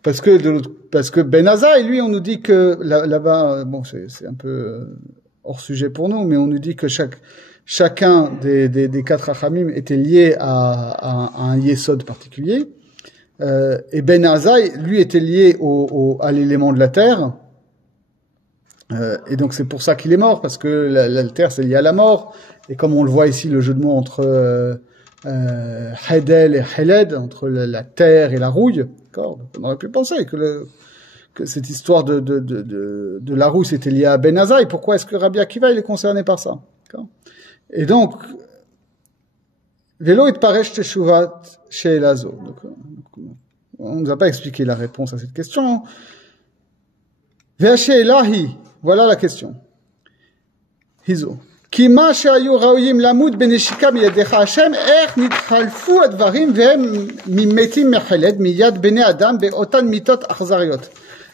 Parce que Ben Azai, lui, on nous dit que là-bas, bon, c'est un peu hors sujet pour nous, mais on nous dit que chacun des quatre Hachamim était lié à un yesod particulier. Et Ben Azai, lui, était lié à l'élément de la terre. Et donc c'est pour ça qu'il est mort, parce que la terre c'est lié à la mort. Et comme on le voit ici, le jeu de mots entre Hedel et Heled, entre la terre et la rouille. D'accord. On aurait pu penser que cette histoire de la rouille c'était lié à Ben Azai. Pourquoi est-ce que Rabbi Akiva il est concerné par ça? D'accord. Et donc, Velo it paresh teshuvat she'elazo. On nous a pas expliqué la réponse à cette question. Ve'ashe'elahi, voilà la question. Hizo. Ki ma she'ayu raoyim lamud beneshika miyadecha Hashem, ech nitchalfu advarim ve'hem mimetim mecheled miyad bene adam be'otan mitot achzariot.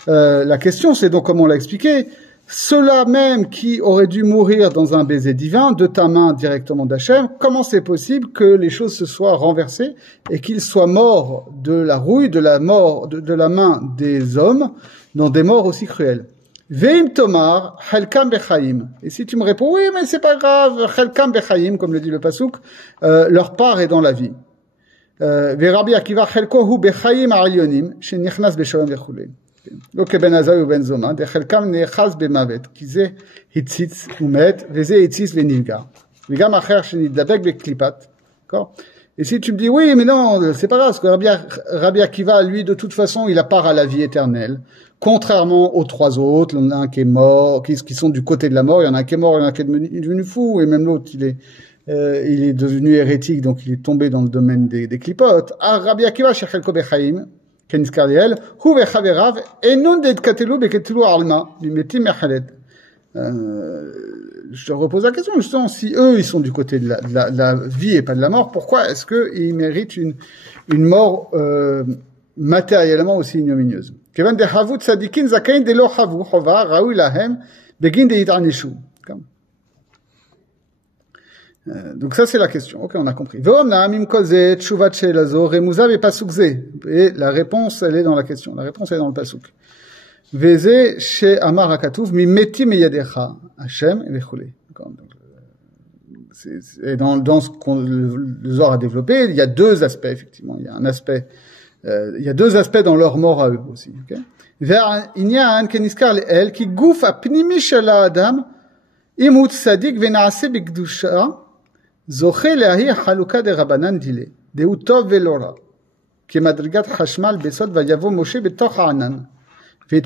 La question, c'est donc, comme on l'a expliqué, ceux-là même qui auraient dû mourir dans un baiser divin, de ta main directement d'Hachem, comment c'est possible que les choses se soient renversées et qu'ils soient morts de la rouille, de la main des hommes, dans des morts aussi cruelles? Veim tomar, chelkam bechaim. Et si tu me réponds, oui, mais c'est pas grave, chelkam bechaim, comme le dit le pasuk, leur part est dans la vie. Rabbi Akiva chelko hu bechaim ha'alyonim, shenichnas beshalom vechulei. לא כבן עזאי ובן זומא, דחלקם נאחז במוות, כי זה הציץ ומת, וזה הציץ ונפגע. וגם אחר שנדבק בקליפת, Et si tu me dis, oui, mais non, c'est pas grave, parce que Rabbi Akiva, lui, de toute façon, il a part à la vie éternelle. Contrairement aux trois autres, il y en a un qui est mort, qui sont du côté de la mort, il y en a un qui est mort, il y en a un qui est devenu fou, et même l'autre, il est devenu hérétique, donc il est tombé dans le domaine des clipotes. Ah, Rabbi Akiva, Shechelko Bechaim, Kenis Kardiel, Hu Vechaverav, et non d'Edkatelu Beketelu Alma, Bimetim Mechaled. Je te repose la question, justement, si eux, ils sont du côté de la vie et pas de la mort, pourquoi est-ce qu'ils méritent une mort, matériellement aussi ignominieuse? Kevan de Havut Sadikin Zakain de lo Havu, Hova, Raoui Lahem, Begin de Hitanishu. Donc ça, c'est la question. Ok, on a compris. Et la réponse, elle est dans la question. La réponse, elle est dans le pasuk. Veze she amar hakatuv mimeti meyadecha Hashem vechule. Et dans ce qu'on le Zohar a développé, il y a deux aspects effectivement. Il y a deux aspects dans leur mort à eux aussi. Inyan keniskar le'el ki guf apnimi shel ha'adam imut sadik ve'naase b'kedusha zoche le'ahi haluka de rabanan dile dehu tov ve'lo ra ki madrigat chashmal besod vayavo Moshe betoch ha'anan. Il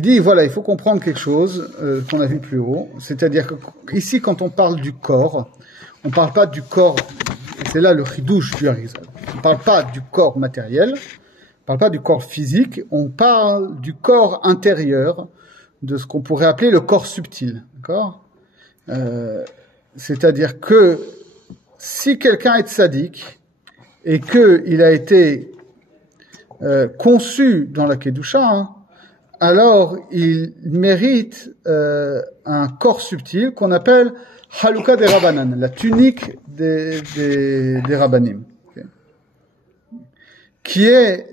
dit, voilà, il faut comprendre quelque chose qu'on a vu plus haut, c'est-à-dire que ici, quand on parle du corps, on parle pas du corps, et c'est là le chidouche du Harizal, on parle pas du corps matériel, on parle pas du corps physique, on parle du corps intérieur, de ce qu'on pourrait appeler le corps subtil, d'accord? C'est-à-dire que si quelqu'un est tzaddik, et qu'il a été conçu dans la Kedusha, alors il mérite un corps subtil qu'on appelle Haluka des Rabbanan, la tunique des Rabbanim, okay, qui est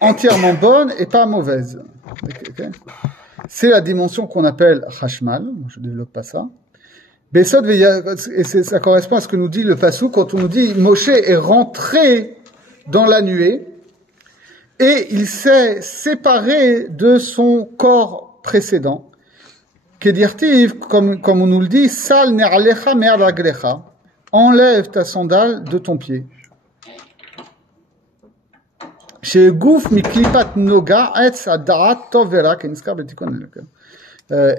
entièrement bonne et pas mauvaise. Okay. C'est la dimension qu'on appelle Chashmal, je ne développe pas ça. Besod, et ça correspond à ce que nous dit le Pasuk quand on nous dit Moshe est rentré dans la nuée, et il s'est séparé de son corps précédent. Kedirtiv, comme on nous le dit, Sal ne'alecha me'alaglecha, enlève ta sandale de ton pied. Chez Gouf miklipat noga etz adarat tovera keniskar betikon,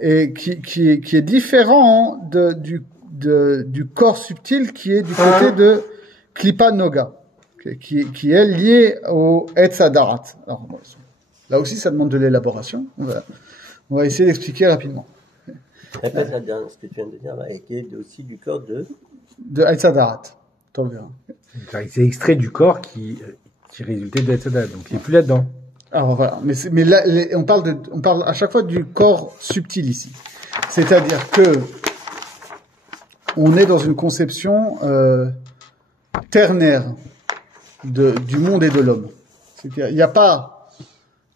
et qui est différent du corps subtil qui est du côté de klipa noga, qui est lié au etz adarat. Alors là aussi, ça demande de l'élaboration. On va essayer d'expliquer rapidement. Répète ce que tu viens de dire, là, et qui est aussi du corps de etz adarat. C'est extrait du corps qui résultait de etz adarat, donc il n'est plus là-dedans. Alors voilà, mais là, on parle à chaque fois du corps subtil ici. C'est-à-dire que on est dans une conception ternaire du monde et de l'homme. C'est-à-dire, il n'y a pas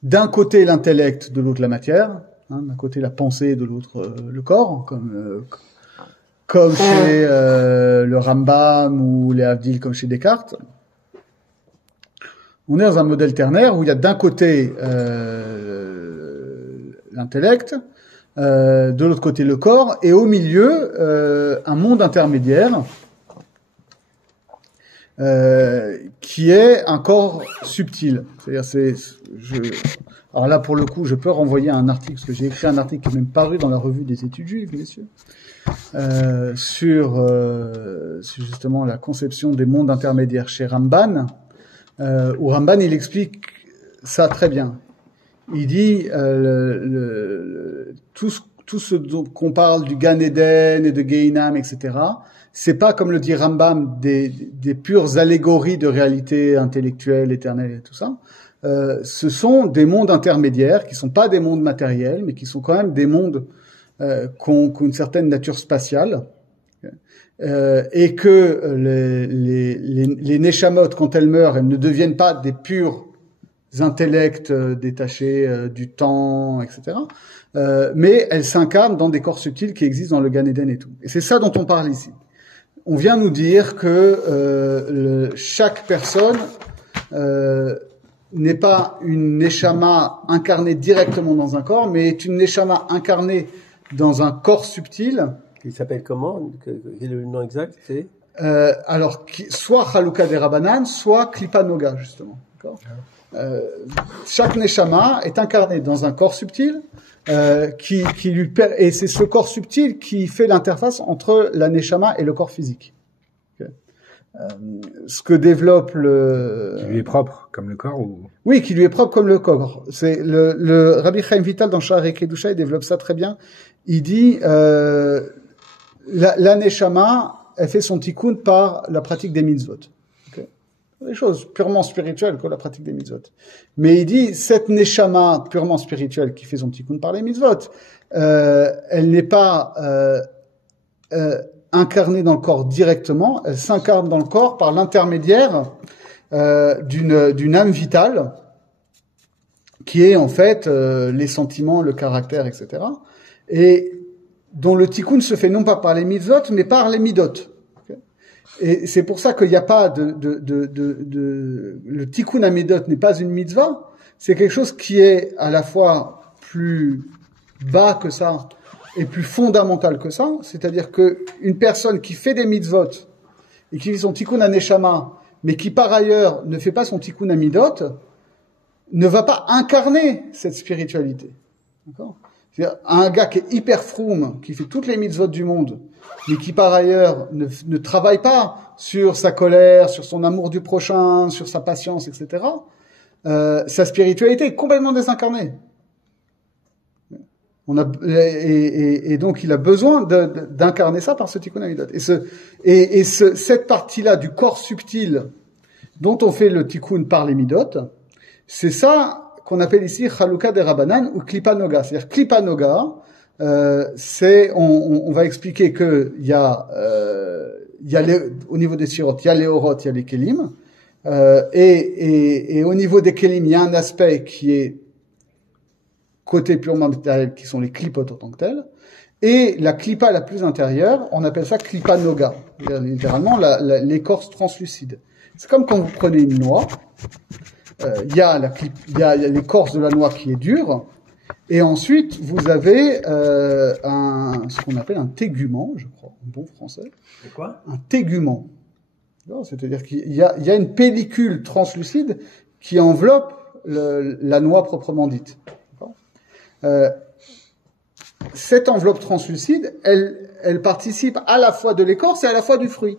d'un côté l'intellect, de l'autre la matière, d'un côté la pensée, de l'autre le corps, comme chez le Rambam ou les Havdil, comme chez Descartes. On est dans un modèle ternaire où il y a d'un côté l'intellect, de l'autre côté le corps, et au milieu un monde intermédiaire qui est un corps subtil. C'est-à-dire, alors là pour le coup, je peux renvoyer à un article, parce que j'ai écrit un article qui est même paru dans la revue des études juives, messieurs, sur justement la conception des mondes intermédiaires chez Ramban. Où Ramban il explique ça très bien. Il dit tout ce qu'on parle du Gan Eden et de Gehinam, etc. C'est pas, comme le dit Rambam, des pures allégories de réalité intellectuelle, éternelle et tout ça. Ce sont des mondes intermédiaires qui sont pas des mondes matériels, mais qui sont quand même des mondes qui ont une certaine nature spatiale. Et que les neshamot, quand elles meurent, elles ne deviennent pas des purs intellects détachés du temps, etc. Mais elles s'incarnent dans des corps subtils qui existent dans le Gan Eden et tout. Et c'est ça dont on parle ici. On vient nous dire que chaque personne n'est pas une neshama incarnée directement dans un corps, mais est une neshama incarnée dans un corps subtil Qui s'appelle comment? Quel est le nom exact? C'est alors, soit Chaluka des Rabbanan, soit Klipa Noga, justement. D'accord. Chaque Neshama est incarné dans un corps subtil, qui lui et c'est ce corps subtil qui fait l'interface entre la Neshama et le corps physique. Okay. Ce que développe qui lui est propre comme le corps ou oui, qui lui est propre comme le corps. C'est le Rabbi Chaim Vital dans Sha'arei Kedusha, il développe ça très bien. Il dit la Neshama, elle fait son tikkun par la pratique des mitzvot. Okay. Des choses purement spirituelles que la pratique des mitzvot. Mais il dit, cette Neshama purement spirituelle qui fait son tikkun par les mitzvot, elle n'est pas incarnée dans le corps directement, elle s'incarne dans le corps par l'intermédiaire d'une âme vitale qui est en fait les sentiments, le caractère, etc. Et dont le tikkun se fait non pas par les mitzvot, mais par les midot. Okay. Et c'est pour ça qu'il n'y a pas le tikkun à midot n'est pas une mitzvah, c'est quelque chose qui est à la fois plus bas que ça et plus fondamental que ça, c'est-à-dire que une personne qui fait des mitzvot et qui fait son tikkun à neshama, mais qui par ailleurs ne fait pas son tikkun à midot, ne va pas incarner cette spiritualité. D'accord ? C'est-à-dire, un gars qui est hyper froum, qui fait toutes les mitzvot du monde, mais qui par ailleurs ne travaille pas sur sa colère, sur son amour du prochain, sur sa patience, etc., sa spiritualité est complètement désincarnée. Et donc il a besoin d'incarner ça par ce tikkun hamidot. Cette partie-là du corps subtil dont on fait le tikkun par les midot, c'est ça qu'on appelle ici Chaluka des Rabbanan ou Klipa Noga. C'est-à-dire Klipa Noga, on va expliquer que il y a au niveau des sirot, il y a les orot, il y a les kelim, et au niveau des kelim, il y a un aspect qui est côté purement matériel, qui sont les klipot en tant que tels, et la klipa la plus intérieure, on appelle ça Klipa Noga, littéralement l'écorce translucide. C'est comme quand vous prenez une noix. Il y a l'écorce de la noix qui est dure, et ensuite vous avez ce qu'on appelle un tégument, je crois, en bon français. C'est quoi ? Un tégument. C'est-à-dire qu'il y a une pellicule translucide qui enveloppe la noix proprement dite. Cette enveloppe translucide, elle participe à la fois de l'écorce et à la fois du fruit.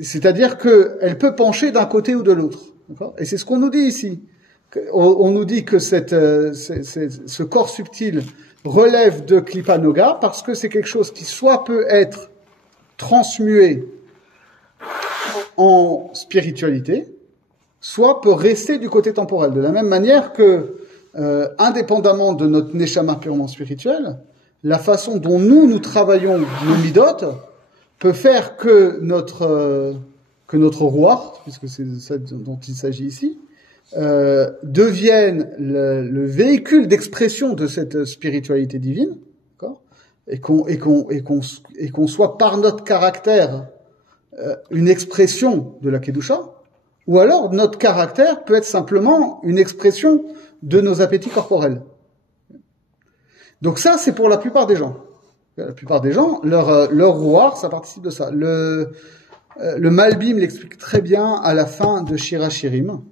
C'est-à-dire qu'elle peut pencher d'un côté ou de l'autre. D'accord ? Et c'est ce qu'on nous dit ici. On nous dit que ce corps subtil relève de Klipa Noga parce que c'est quelque chose qui soit peut être transmué en spiritualité, soit peut rester du côté temporel. De la même manière que, indépendamment de notre neshama purement spirituel, la façon dont nous travaillons nos midot peut faire que notre roi, puisque c'est ça dont il s'agit ici, devienne le véhicule d'expression de cette spiritualité divine, d'accord ? Et qu'on soit par notre caractère une expression de la Kedusha, ou alors notre caractère peut être simplement une expression de nos appétits corporels. Donc ça, c'est pour la plupart des gens. La plupart des gens, leur roi, ça participe de ça. Le Malbim l'explique très bien à la fin de Shira Shirim,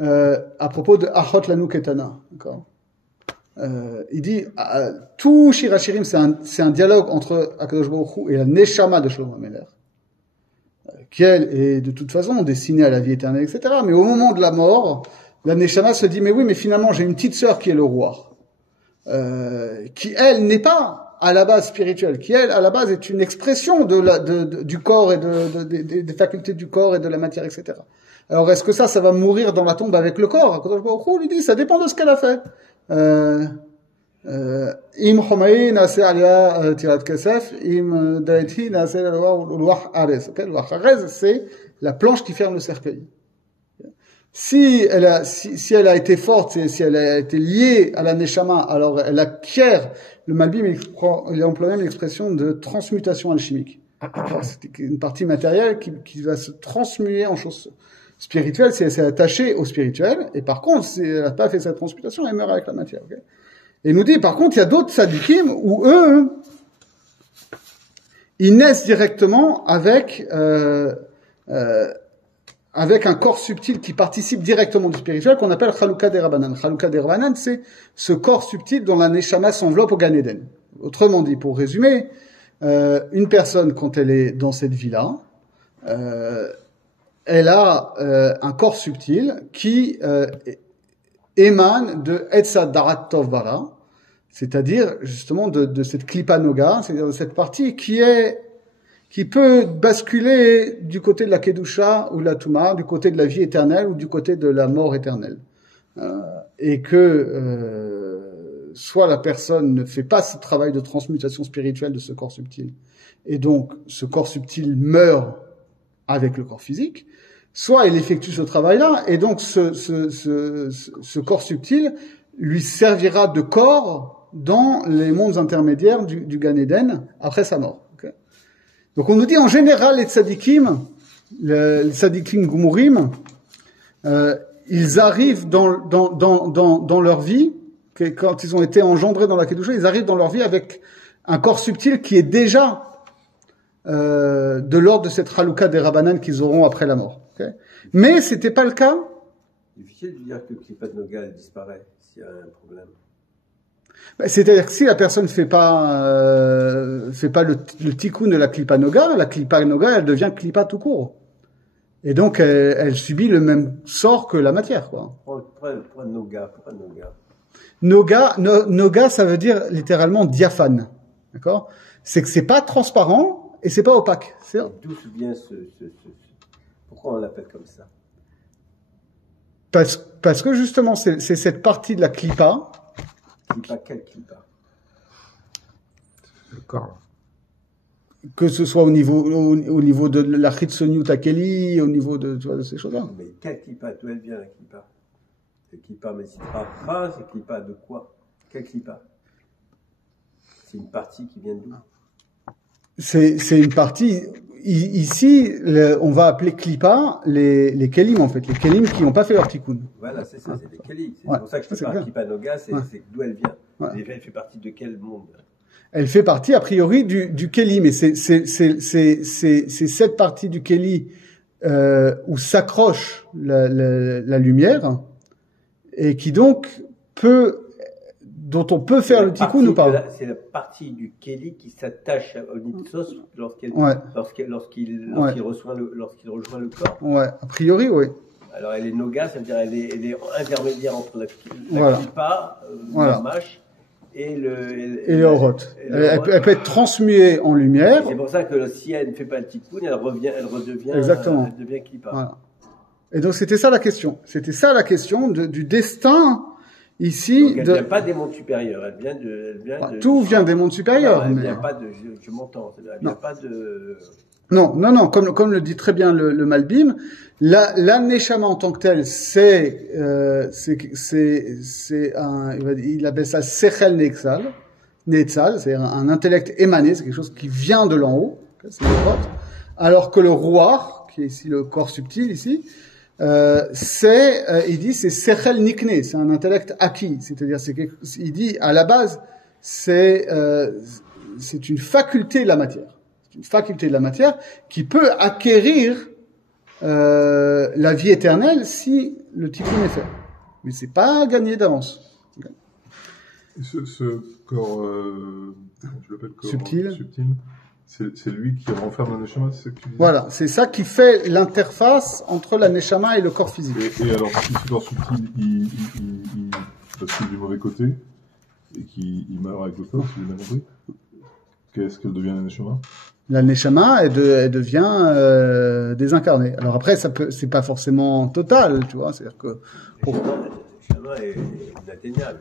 à propos de Achot Lanu Ketana. D'accord. Il dit, tout Shira Shirim, c'est un dialogue entre Akadosh Baruch Hu et la Neshama de Shlomo HaMelech, qui elle est de toute façon destinée à la vie éternelle, etc. Mais au moment de la mort, la Neshama se dit, mais oui, mais finalement, j'ai une petite sœur qui est le roi, qui elle n'est pas à la base spirituelle, qui elle, à la base, est une expression du corps et des facultés du corps et de la matière, etc. Alors, est-ce que ça va mourir dans la tombe avec le corps? Akadosh Baruch Hu lui dit, ça dépend de ce qu'elle a fait. Im Chomaï nase alia tirat kesef, im daiti nase l'ouah arez. L'ouah arez, c'est la planche qui ferme le cercueil. Si elle a été forte, si elle a été liée à la neshama, alors elle acquiert, le Malbim, il emploie même l'expression de transmutation alchimique. C'est une partie matérielle qui va se transmuer en choses spirituelles si elle s'est attachée au spirituel, et par contre, si elle n'a pas fait cette transmutation, elle meurt avec la matière. Okay, et il nous dit, par contre, il y a d'autres sadikim où eux, ils naissent directement avec un corps subtil qui participe directement du spirituel, qu'on appelle Chalukah Derabanan. Chalukah Derabanan, c'est ce corps subtil dont la Neshama s'enveloppe au Gan Eden. Autrement dit, pour résumer, une personne, quand elle est dans cette vie-là, elle a un corps subtil qui émane de Etzad Darat Tov Bara, c'est-à-dire justement de cette Klipa Noga, c'est-à-dire de cette partie qui peut basculer du côté de la Kedusha ou de la Touma, du côté de la vie éternelle ou du côté de la mort éternelle. Et que soit la personne ne fait pas ce travail de transmutation spirituelle de ce corps subtil, et donc ce corps subtil meurt avec le corps physique, soit il effectue ce travail-là, et donc ce corps subtil lui servira de corps dans les mondes intermédiaires du Gan Eden après sa mort. Okay. Donc on nous dit en général les tzadikim Gumurim, ils arrivent dans leur vie, quand ils ont été engendrés dans la Kedusha, ils arrivent dans leur vie avec un corps subtil qui est déjà de l'ordre de cette Chalukah des Rabbanan qu'ils auront après la mort. Okay. Mais c'était pas le cas. Difficile de dire que Klipa Noga disparaît s'il y a un problème. C'est-à-dire que si la personne fait pas le tikkun de la Klipa Noga elle devient Klipa tout court. Et donc elle subit le même sort que la matière, quoi. Pourquoi Noga? Noga, ça veut dire littéralement diaphane. D'accord? C'est que c'est pas transparent et c'est pas opaque. D'où vient pourquoi on l'appelle comme ça? Parce que justement c'est cette partie de la Klipa. Klipa, quel Klipa? Le corps. Que ce soit au niveau de la Chitsoniut Akeli, au niveau de ces choses-là. Mais quelle Klipa? D'où elle vient, la Klipa? C'est Klipa Mesitra, c'est Klipa de quoi? Quel Klipa? C'est une partie qui vient d'où? C'est une partie, ici, on va appeler Klipa les Kelim, en fait, les Kelim qui n'ont pas fait leur tikkun. Voilà, c'est ça, c'est des Kelim. C'est pour ça que je parle Klipa Noga, c'est d'où elle vient. Ouais. Elle fait partie de quel monde? Elle fait partie, a priori, du Kéli, mais c'est cette partie du Kéli où s'accroche la lumière et qui donc dont on peut faire le tikkun ou pas. C'est la partie du Kéli qui s'attache au Nitsos lorsqu'il rejoint le corps. Ouais, a priori, oui. Alors elle est Noga, ça veut dire elle est intermédiaire entre la Klipa, la mâche, et le Orot. Elle peut être transmuée en lumière. C'est pour ça que si elle ne fait pas le tikkun, elle redevient. Exactement. Elle devient Klipa. Voilà. Et donc c'était ça la question. C'était ça la question du destin ici. Donc elle vient pas des mondes supérieurs. Elle vient de. Tout vient des mondes supérieurs. Non, elle vient pas de. Je m'entends. Elle vient pas de. Non. Comme le dit très bien le Malbim, la Neshama en tant que telle, il appelle ça Sechel Netzal, c'est-à-dire un intellect émané, c'est quelque chose qui vient de l'en haut, c'est le corps. Alors que le Ruach, qui est ici le corps subtil ici, il dit c'est Sechel Nikne, c'est un intellect acquis, c'est-à-dire il dit à la base c'est une faculté de la matière. Une faculté de la matière qui peut acquérir la vie éternelle si le tikkun est fait. Mais c'est pas gagné d'avance. Okay. Ce corps, je l'appelle corps subtil, c'est lui qui renferme la neshama, c'est ça que tu dis? Voilà, c'est ça qui fait l'interface entre la neshama et le corps physique. Et alors, si ce corps subtil, il bascule du mauvais côté et qu'il meurt avec le corps, si j'ai bien compris, qu'est-ce qu'elle devient la neshama? La neshama, elle devient désincarnée. Alors après, c'est pas forcément total, tu vois. C'est-à-dire que la neshama est inatteignable.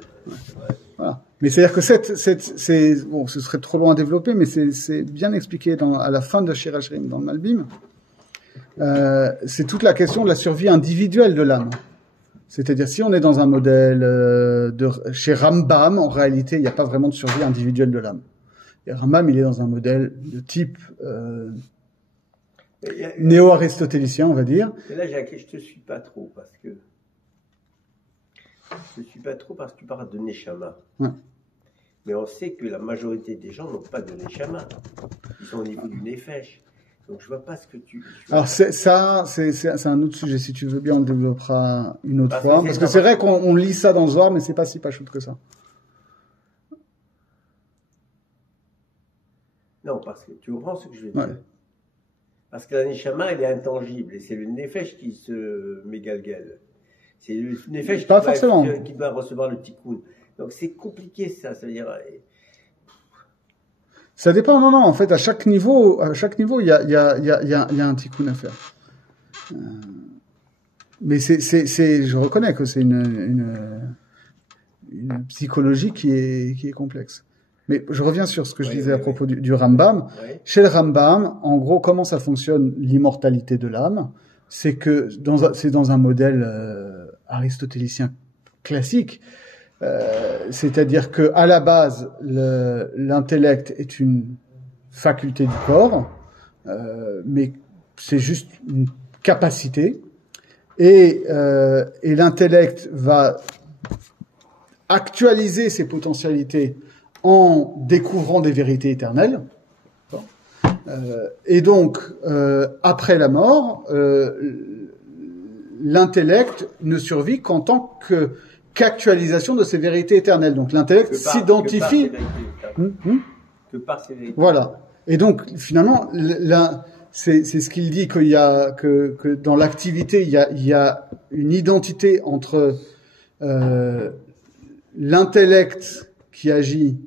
Voilà. Mais c'est-à-dire que ce serait trop loin à développer, mais c'est bien expliqué à la fin de Shir Hashirim dans le Malbim. C'est toute la question de la survie individuelle de l'âme. C'est-à-dire si on est dans un modèle chez Rambam, en réalité, il n'y a pas vraiment de survie individuelle de l'âme. Et Rambam, il est dans un modèle de type néo-aristotélicien, on va dire. Et là, Jacques, je te suis pas trop parce que tu parles de Neshama. Ouais. Mais on sait que la majorité des gens n'ont pas de neshama. Ils sont au niveau du nefesh. Donc je vois pas ce que tu... Alors c'est un autre sujet. Si tu veux bien, on le développera une autre fois. Parce que c'est vrai qu'on lit ça dans le Zohar, mais c'est pas si pachout que ça. Non, parce que tu comprends ce que je veux dire. Parce que la neshama, elle est intangible. Et c'est le nefesh qui se mégalguel. C'est le nefesh qui doit recevoir le tikkun. Donc c'est compliqué ça. Ça veut dire... Ça dépend, non, en fait, à chaque niveau, il y a un tikkun à faire. Mais je reconnais que c'est une psychologie qui est complexe. Mais je reviens sur ce que je disais à propos du Rambam. Oui. Chez le Rambam, en gros, comment ça fonctionne l'immortalité de l'âme? C'est que c'est dans un modèle aristotélicien classique. C'est-à-dire que à la base, l'intellect est une faculté du corps, mais c'est juste une capacité, et l'intellect va actualiser ses potentialités en découvrant des vérités éternelles. Et donc, après la mort, l'intellect ne survit qu'en tant qu'actualisation de ces vérités éternelles. Donc l'intellect s'identifie que par ces vérités. Voilà. Et donc finalement, c'est ce qu'il dit qu'il y a que dans l'activité il y a une identité entre l'intellect qui agit,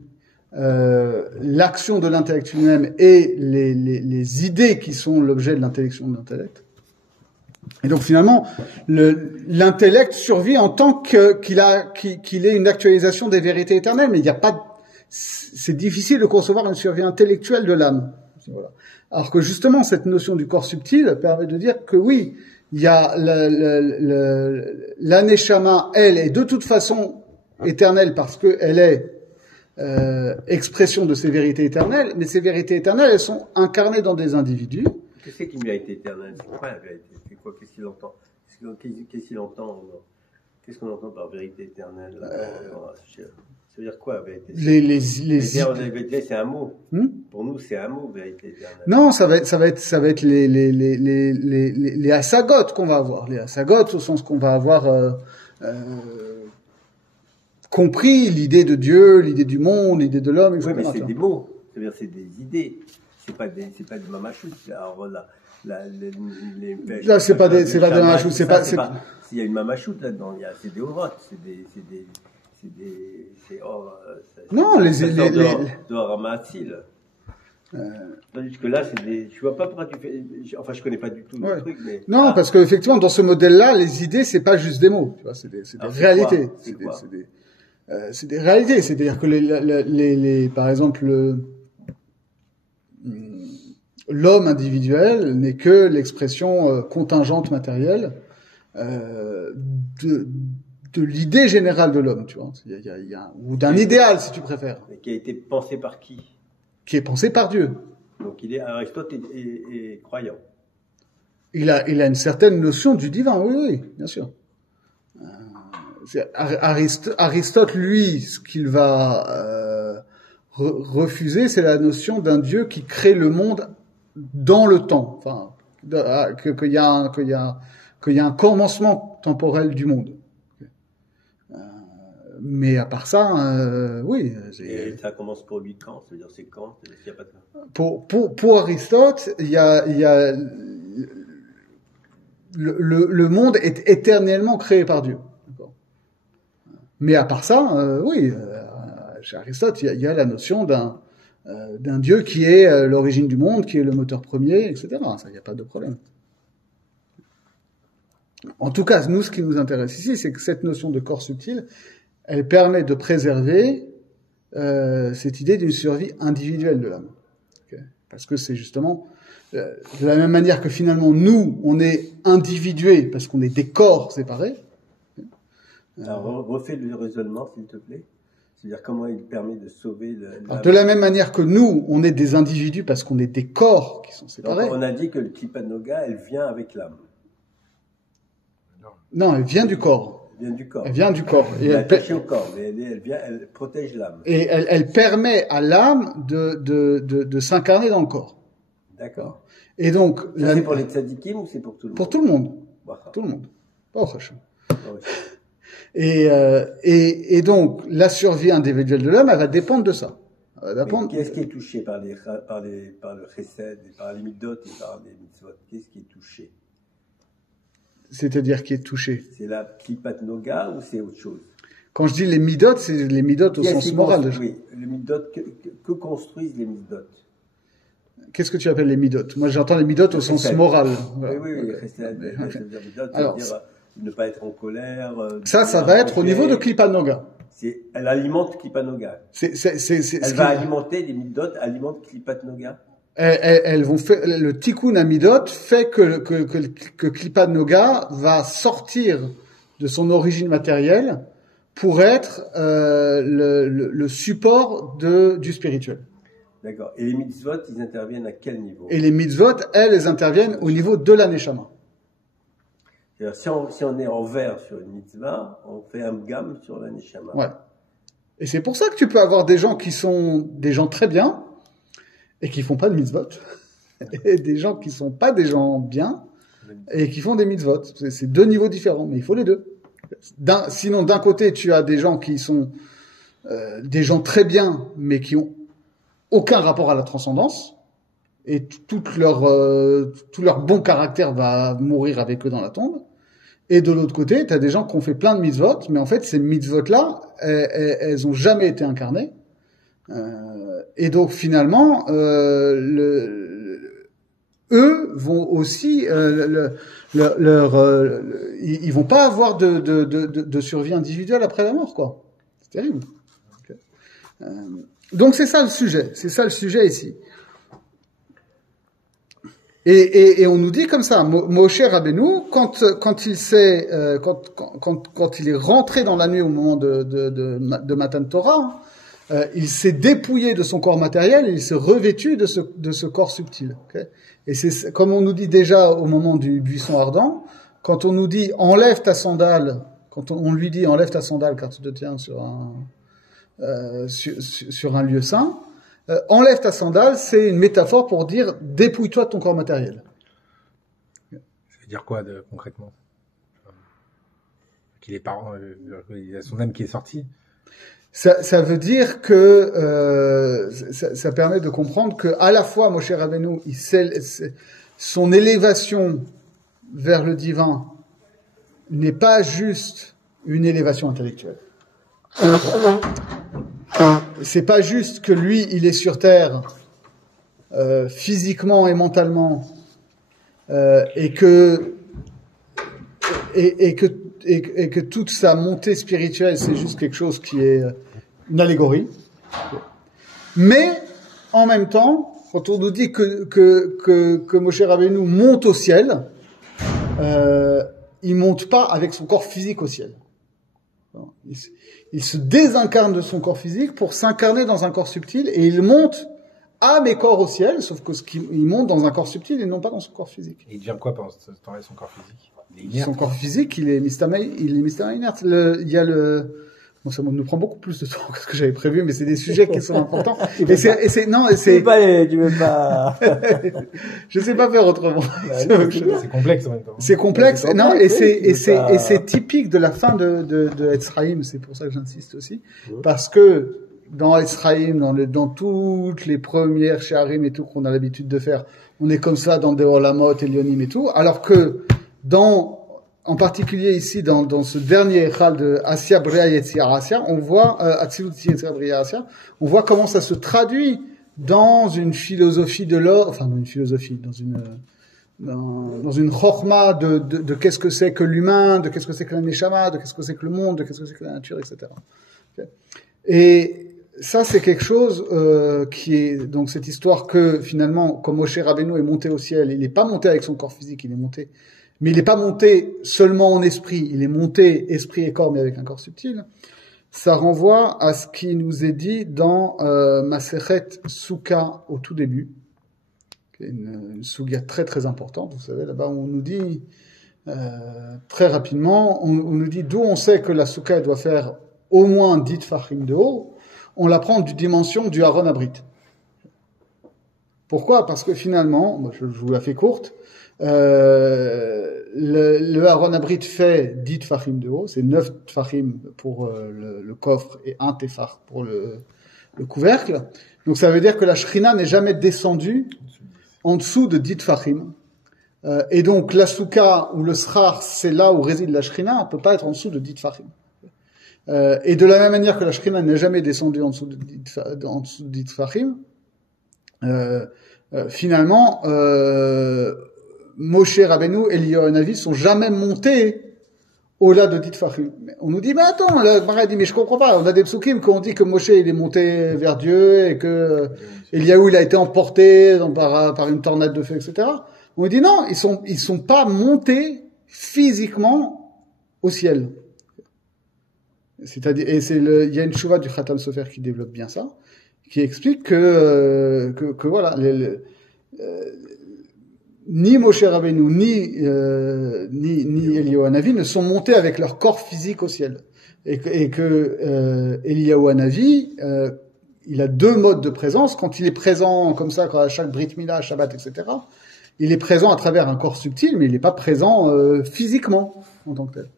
l'action de l'intellect lui-même et les idées qui sont l'objet de l'intellection de l'intellect. Et donc finalement, l'intellect survit en tant qu'il ait une actualisation des vérités éternelles, mais il n'y a pas, c'est difficile de concevoir une survie intellectuelle de l'âme. Voilà. Alors que justement, cette notion du corps subtil permet de dire que oui, il y a la neshama, elle est de toute façon éternelle parce que elle est expression de ces vérités éternelles, mais ces vérités éternelles, elles sont incarnées dans des individus. Qu'est-ce qui lui a été éternel? C'est quoi la vérité? C'est quoi? Qu'est-ce qu'il entend? Qu'est-ce qu'il entend? Qu'est-ce qu'on entend par vérité éternelle? Ça veut dire quoi, vérité? La vérité, c'est un mot. Pour nous, c'est un mot, vérité éternelle. Non, ça va être les hasagot qu'on va avoir. Les hasagot au sens qu'on va avoir compris l'idée de Dieu, l'idée du monde, l'idée de l'homme, etc. Oui, mais c'est des mots. C'est-à-dire, c'est des idées. C'est pas du mamachout. Alors là, c'est pas des mamachout. C'est pas. S'il y a une mamachout là-dedans, c'est des orotes, non, les Ramatil. Tandis que là, je vois pas pourquoi tu fais, enfin, je connais pas du tout le truc, mais. Non, parce que effectivement, dans ce modèle-là, les idées, c'est pas juste des mots, tu vois, c'est des réalités. C'est des réalités. C'est-à-dire que par exemple, l'homme individuel n'est que l'expression contingente matérielle de l'idée générale de l'homme, tu vois. Ou d'un idéal, si tu préfères. Et qui a été pensé par qui? Qui est pensé par Dieu. Donc Aristote est croyant. Il a une certaine notion du divin, oui, bien sûr. Aristote, lui, ce qu'il va refuser, c'est la notion d'un Dieu qui crée le monde dans le temps. Enfin, qu'il y a un commencement temporel du monde. Mais à part ça, oui. Et ça commence pour lui quand? Ça veut dire c'est quand? Il y a pas de... Pour Aristote, il y a le monde est éternellement créé par Dieu. Mais à part ça, oui, chez Aristote, il y a la notion d'un Dieu qui est l'origine du monde, qui est le moteur premier, etc. Ça, il n'y a pas de problème. En tout cas, nous, ce qui nous intéresse ici, c'est que cette notion de corps subtil, elle permet de préserver cette idée d'une survie individuelle de l'âme. Okay. Parce que c'est justement, de la même manière que finalement, nous, on est individués parce qu'on est des corps séparés. Alors, refais le raisonnement, s'il te plaît. C'est-à-dire comment il permet de sauver l'âme. De la même manière que nous, on est des individus parce qu'on est des corps qui sont séparés. Donc, on a dit que le Klipa Noga, elle vient avec l'âme. Non, elle vient du corps. vient du corps. Elle vient du corps. Elle est attachée au corps, mais elle protège l'âme. Et elle permet à l'âme de s'incarner dans le corps. D'accord. Et donc, ça, c'est pour les tzadikim ou c'est pour tout le monde? Pour tout le monde. Wow. Tout le monde. Pas au Hachem. Et donc, la survie individuelle de l'homme, elle va dépendre de ça. Qu'est-ce qui est touché par le chesed, par les midot et par les mitzvot? Qu'est-ce qui est touché? C'est-à-dire qui est touché? C'est la klipat noga ou c'est autre chose? Quand je dis les midot, c'est les midot au sens moral. Oui, les midot, que construisent les midot? Qu'est-ce que tu appelles les midot? Moi, j'entends les midot au sens moral. Oui, chesed, midot, ça veut dire ne pas être en colère. Ça va être au niveau de klipat noga. Elle alimente Klipat Noga. Elle va alimenter les midot, alimente Klipat Noga. Elles vont faire le tikkun à midot fait que Klipat Noga va sortir de son origine matérielle pour être le support du spirituel. D'accord. Et les mitzvot, ils interviennent à quel niveau? Et les mitzvot, elles interviennent au niveau de la neshama. Si on est en vert sur une mitzvah, on fait un gam sur la neshama. Ouais. Et c'est pour ça que tu peux avoir des gens qui sont des gens très bien et qui font pas de mitzvot. Et des gens qui sont pas des gens bien et qui font des mitzvot. C'est deux niveaux différents, mais il faut les deux. Sinon, d'un côté, tu as des gens qui sont des gens très bien, mais qui ont aucun rapport à la transcendance. Et tout leur bon caractère va mourir avec eux dans la tombe. Et de l'autre côté, tu as des gens qui ont fait plein de mitzvot, mais en fait, ces mitzvot-là, elles ont jamais été incarnées. Et donc, finalement, eux vont aussi, ils vont pas avoir de survie individuelle après la mort, quoi. C'est terrible. Okay. Donc, c'est ça le sujet. C'est ça le sujet ici. Et on nous dit comme ça, Moshe Rabbeinu, quand il est rentré dans la nuit au moment de Matan Torah, il s'est dépouillé de son corps matériel et il s'est revêtu de ce corps subtil. Okay, et c'est comme on nous dit déjà au moment du buisson ardent, quand on nous dit enlève ta sandale, quand on lui dit enlève ta sandale car tu te tiens sur un lieu saint. Enlève ta sandale, c'est une métaphore pour dire dépouille-toi de ton corps matériel. Ça veut dire quoi concrètement? Qu'il est parent, il a son âme qui est sortie. Ça veut dire que ça permet de comprendre que à la fois Moshe Rabbeinu, son élévation vers le divin n'est pas juste une élévation intellectuelle. C'est pas juste que lui, il est sur terre physiquement et mentalement, et que toute sa montée spirituelle, c'est juste quelque chose qui est une allégorie. Mais en même temps, quand on nous dit que Moshe Rabbeinu monte au ciel, il monte pas avec son corps physique au ciel. Il se désincarne de son corps physique pour s'incarner dans un corps subtil et il monte à mes corps au ciel, sauf qu'il monte dans un corps subtil et non pas dans son corps physique. Et il devient quoi pendant ce temps-là, son corps physique? Son corps physique, il est mystère inerte. Il y a bon, ça nous prend beaucoup plus de temps que ce que j'avais prévu, mais c'est des sujets qui sont importants. Tu veux pas. Je sais pas faire autrement. C'est complexe en même temps. C'est complexe. Non, et c'est typique de la fin de Etzraïm. C'est pour ça que j'insiste aussi. Parce que dans Etzraïm, dans toutes les premières Sheharim et tout qu'on a l'habitude de faire, on est comme ça dans des Olamot, Elionim et tout. Alors que en particulier ici, dans ce dernier Echal de Asya Bria Yetzirah Asya, on voit, Atzilut Yetzirah Bria Asya, on voit comment ça se traduit dans une philosophie de l'or, enfin, dans une chorma de qu'est-ce que c'est que l'humain, de qu'est-ce que c'est que la neshama, de qu'est-ce que c'est que le monde, de qu'est-ce que c'est que la nature, etc. Okay. Et ça, c'est quelque chose, qui est, donc, cette histoire que, finalement, comme Moshe Rabbeinu est monté au ciel, il n'est pas monté avec son corps physique, mais il n'est pas monté seulement en esprit, il est monté esprit et corps, mais avec un corps subtil. Ça renvoie à ce qui nous est dit dans Masechet Souka au tout début, qui est une souga très très importante. Vous savez, là-bas on nous dit très rapidement, on nous dit d'où on sait que la souka doit faire au moins 10 tfachim de haut. On la prend du dimension du Aaron Abrit. Pourquoi? Parce que finalement, je vous la fais courte, le Aaron Abrit fait 10 tfachim de haut, c'est 9 tfachim pour le coffre et 1 tefach pour le couvercle. Donc ça veut dire que la Shrina n'est jamais descendue en dessous de 10 tfachim. Et donc la souka ou le srar, c'est là où réside la Shrina, ne peut pas être en dessous de 10 tfachim. Et de la même manière que la Shrina n'est jamais descendue en dessous de 10 tfachim, finalement, Moshe Rabbeinu et Eliyahu Hanavi sont jamais montés au-delà de 10 tfachim. On nous dit, mais attends, la Gemara dit, mais je comprends pas. On a des psukim qu'on dit que Moshe il est monté vers Dieu et que Eliyahu il a été emporté par une tornade de feu, etc. On nous dit non, ils sont pas montés physiquement au ciel. C'est-à-dire, et il y a une chouva du Khatam Sofer qui développe bien ça, qui explique que voilà, ni Moshe Rabbeinu, ni Eliyahu Hanavi ne sont montés avec leur corps physique au ciel. Et que Eliyahu Hanavi, il a 2 modes de présence. Quand il est présent comme ça, à chaque Brit Mila, Shabbat, etc., il est présent à travers un corps subtil, mais il n'est pas présent physiquement en tant que tel.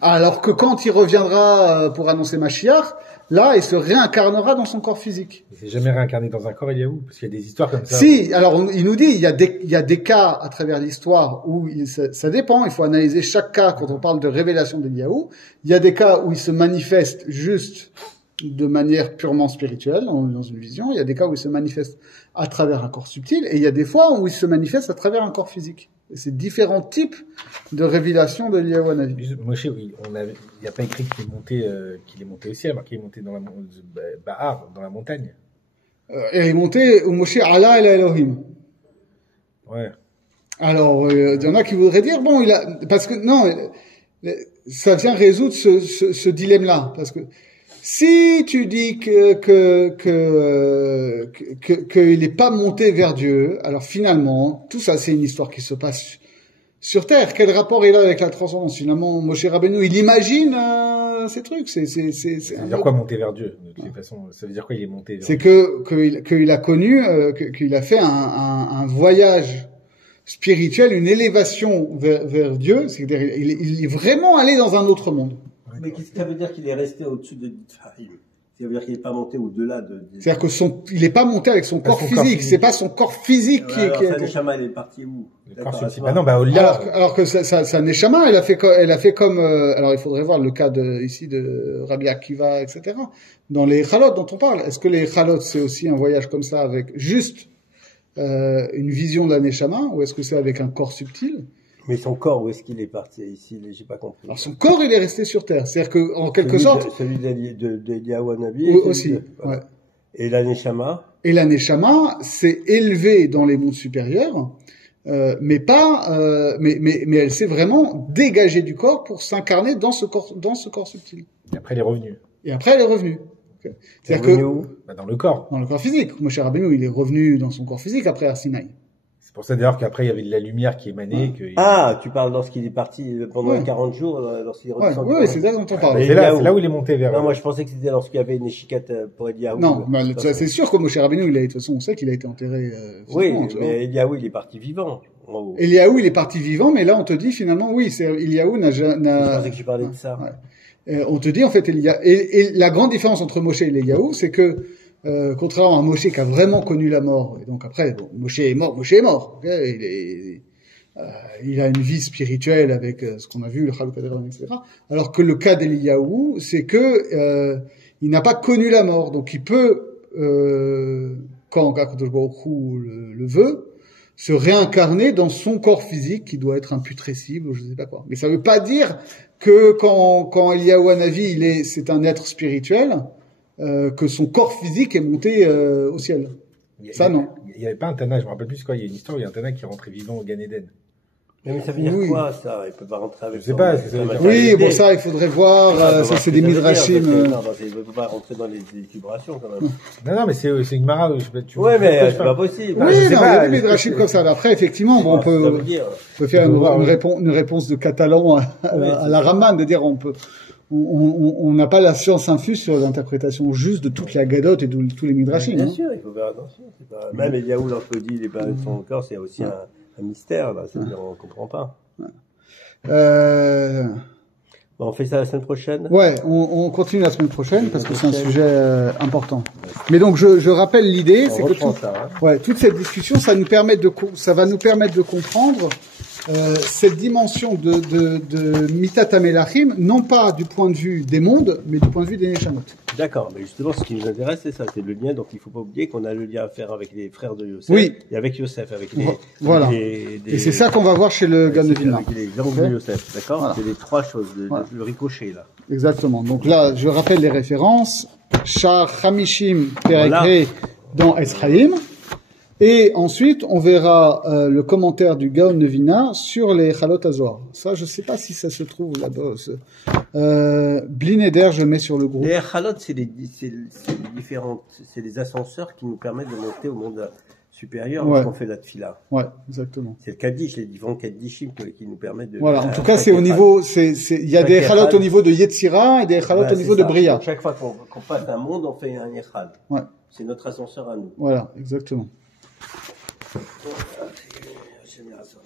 Alors que quand il reviendra pour annoncer Mashiach, là, il se réincarnera dans son corps physique. Il s'est jamais réincarné dans un corps, Eliyahu, parce qu'il y a des histoires comme ça. Si, alors il nous dit, il y a des cas à travers l'histoire où ça dépend, il faut analyser chaque cas quand on parle de révélation d'Eliyahu. Il y a des cas où il se manifeste juste de manière purement spirituelle, dans une vision. Il y a des cas où il se manifeste à travers un corps subtil, et il y a des fois où il se manifeste à travers un corps physique. Et c'est différents types de révélations de Eliyahu Hanavi. Moshe, il n'y a pas écrit qu'il est monté au ciel, qu'il est monté dans Bahar, dans la montagne. Il est monté au Moshe Allah el Elohim. Ouais. Alors, il y en a qui voudraient dire, bon, parce que, non, ça vient résoudre ce dilemme-là. Parce que, si tu dis qu'il n'est pas monté vers Dieu, alors finalement, tout ça, c'est une histoire qui se passe sur Terre. Quel rapport il a avec la transcendance? Finalement, Moshe Rabbeinu, il imagine ces trucs. Ça veut dire quoi monter vers Dieu? De toute façon, ça veut dire quoi il est monté vers Dieu? C'est qu'il a connu, qu'il a fait un voyage spirituel, une élévation vers Dieu. C'est-à-dire, il est vraiment allé dans un autre monde. Mais qu'est-ce que ça veut dire qu'il est resté au-dessus de Tfahim? Ça veut dire qu'il n'est pas monté au-delà de... C'est-à-dire que il n'est pas monté avec son corps physique. C'est pas son corps physique qui est... Sa Neshama, elle est partie où? Alors que sa Neshama, elle a fait comme... alors il faudrait voir le cas ici de Rabbi Akiva, etc. Dans les Chalot dont on parle. Est-ce que les Chalot, c'est aussi un voyage comme ça avec juste une vision de la Neshama, ou est-ce que c'est avec un corps subtil? Mais son corps, où est-ce qu'il est parti ici? J'ai pas compris. Alors son corps, il est resté sur Terre. C'est-à-dire que, en quelque sorte... Celui d'Eliyahu Hanavi. Aussi, ouais. Et la Neshama? Et la Neshama s'est élevée dans les mondes supérieurs, mais elle s'est vraiment dégagée du corps pour s'incarner dans ce corps subtil. Et après, elle est revenue. Okay. C'est-à-dire que... dans le corps. Dans le corps physique. Moshe Rabbeinu, il est revenu dans son corps physique après Arsinaï. C'est pour ça d'ailleurs qu'après il y avait de la lumière qui émanait. Tu parles lorsqu'il est parti pendant 40 jours, lorsqu'il est redescendu. Oui, c'est là dont on parle. C'est là où il est monté vers. Non, moi je pensais que c'était lorsqu'il y avait une échiquette pour Eliyahu. Non, c'est sûr que Moshe Rabbeinu, de toute façon, on sait qu'il a été enterré. Oui, mais Eliyahu, il est parti vivant. Eliyahu, il est parti vivant, mais là on te dit finalement, oui, Eliyahu n'a... Je pensais que tu parlais de ça. On te dit en fait, et la grande différence entre Moshe et Eliyahu, c'est que contrairement à Moshe qui a vraiment connu la mort, et donc après, Moshe est mort, okay, il a une vie spirituelle avec ce qu'on a vu, le Chaluk Adran, etc. Alors que le cas d'Eliyahu, c'est que il n'a pas connu la mort, donc il peut, quand Akadosh Baruch Hu le veut, se réincarner dans son corps physique qui doit être imputrescible ou je sais pas quoi. Mais ça veut pas dire que quand Eliyahu Hanavi c'est un être spirituel, que son corps physique est monté au ciel. Ça non. Il y avait pas un Tana, je me rappelle plus quoi, il y a une histoire où il y a un Tana qui est rentré vivant au Gan Eden. Mais ça veut dire quoi, ça? Il peut pas rentrer avec. Je sais pas, ce que ça veut dire. Oui, bon, ça, il faudrait voir, ça, c'est des midrashim. Non, il peut pas rentrer dans les élucubrations, quand même. Non, mais c'est une Gemara, ouais, mais c'est pas possible. Oui, non, il y a des midrashim comme ça. Après, effectivement, bon, on peut faire une réponse de catalan à la Raman, de dire, on n'a pas la science infuse sur l'interprétation juste de toutes les agadotes et de tous les midrashim. Bien sûr, il faut faire attention. Même Eliaou, lorsqu'il dit les parents de son corps, c'est aussi un mystère, là. C'est-à-dire, on comprend pas. Bon, on fait ça la semaine prochaine? Ouais, on continue la semaine prochaine parce que c'est un sujet important. Mais donc, je rappelle l'idée, c'est que toute cette discussion, ça va nous permettre de comprendre cette dimension de Mitat HaMelachim, non pas du point de vue des mondes, mais du point de vue des Neshamot. D'accord, mais justement, ce qui nous intéresse, c'est ça, c'est le lien. Donc, il faut pas oublier qu'on a le lien à faire avec les frères de Yosef. Oui. Et avec Yosef, avec voilà. Et c'est ça qu'on va voir chez le Gan de Vilna. Avec les gens de Yosef, d'accord? Voilà. C'est les trois choses, le ricochet, là. Exactement. Donc là, je rappelle les références. Shar Hamishim Perekre dans Esraïm. Et ensuite, on verra le commentaire du Gaon de Vilna sur les Chalot Azor. Ça, je sais pas si ça se trouve là-bas. Blineder, je mets sur le groupe. Les Chalot, c'est différentes, c'est des ascenseurs qui nous permettent de monter au monde supérieur lorsqu'on fait la tfila. Ouais, exactement. C'est le Kaddish, les différents Kaddishim qui nous permettent de... Voilà, en tout cas, c'est au niveau, il y a des Chalot au niveau de Yetzira et des Chalot au niveau de Bria. Chaque fois qu'on passe un monde, on fait un Yechal. Ouais. C'est notre ascenseur à nous. Voilà, exactement. C'est génération.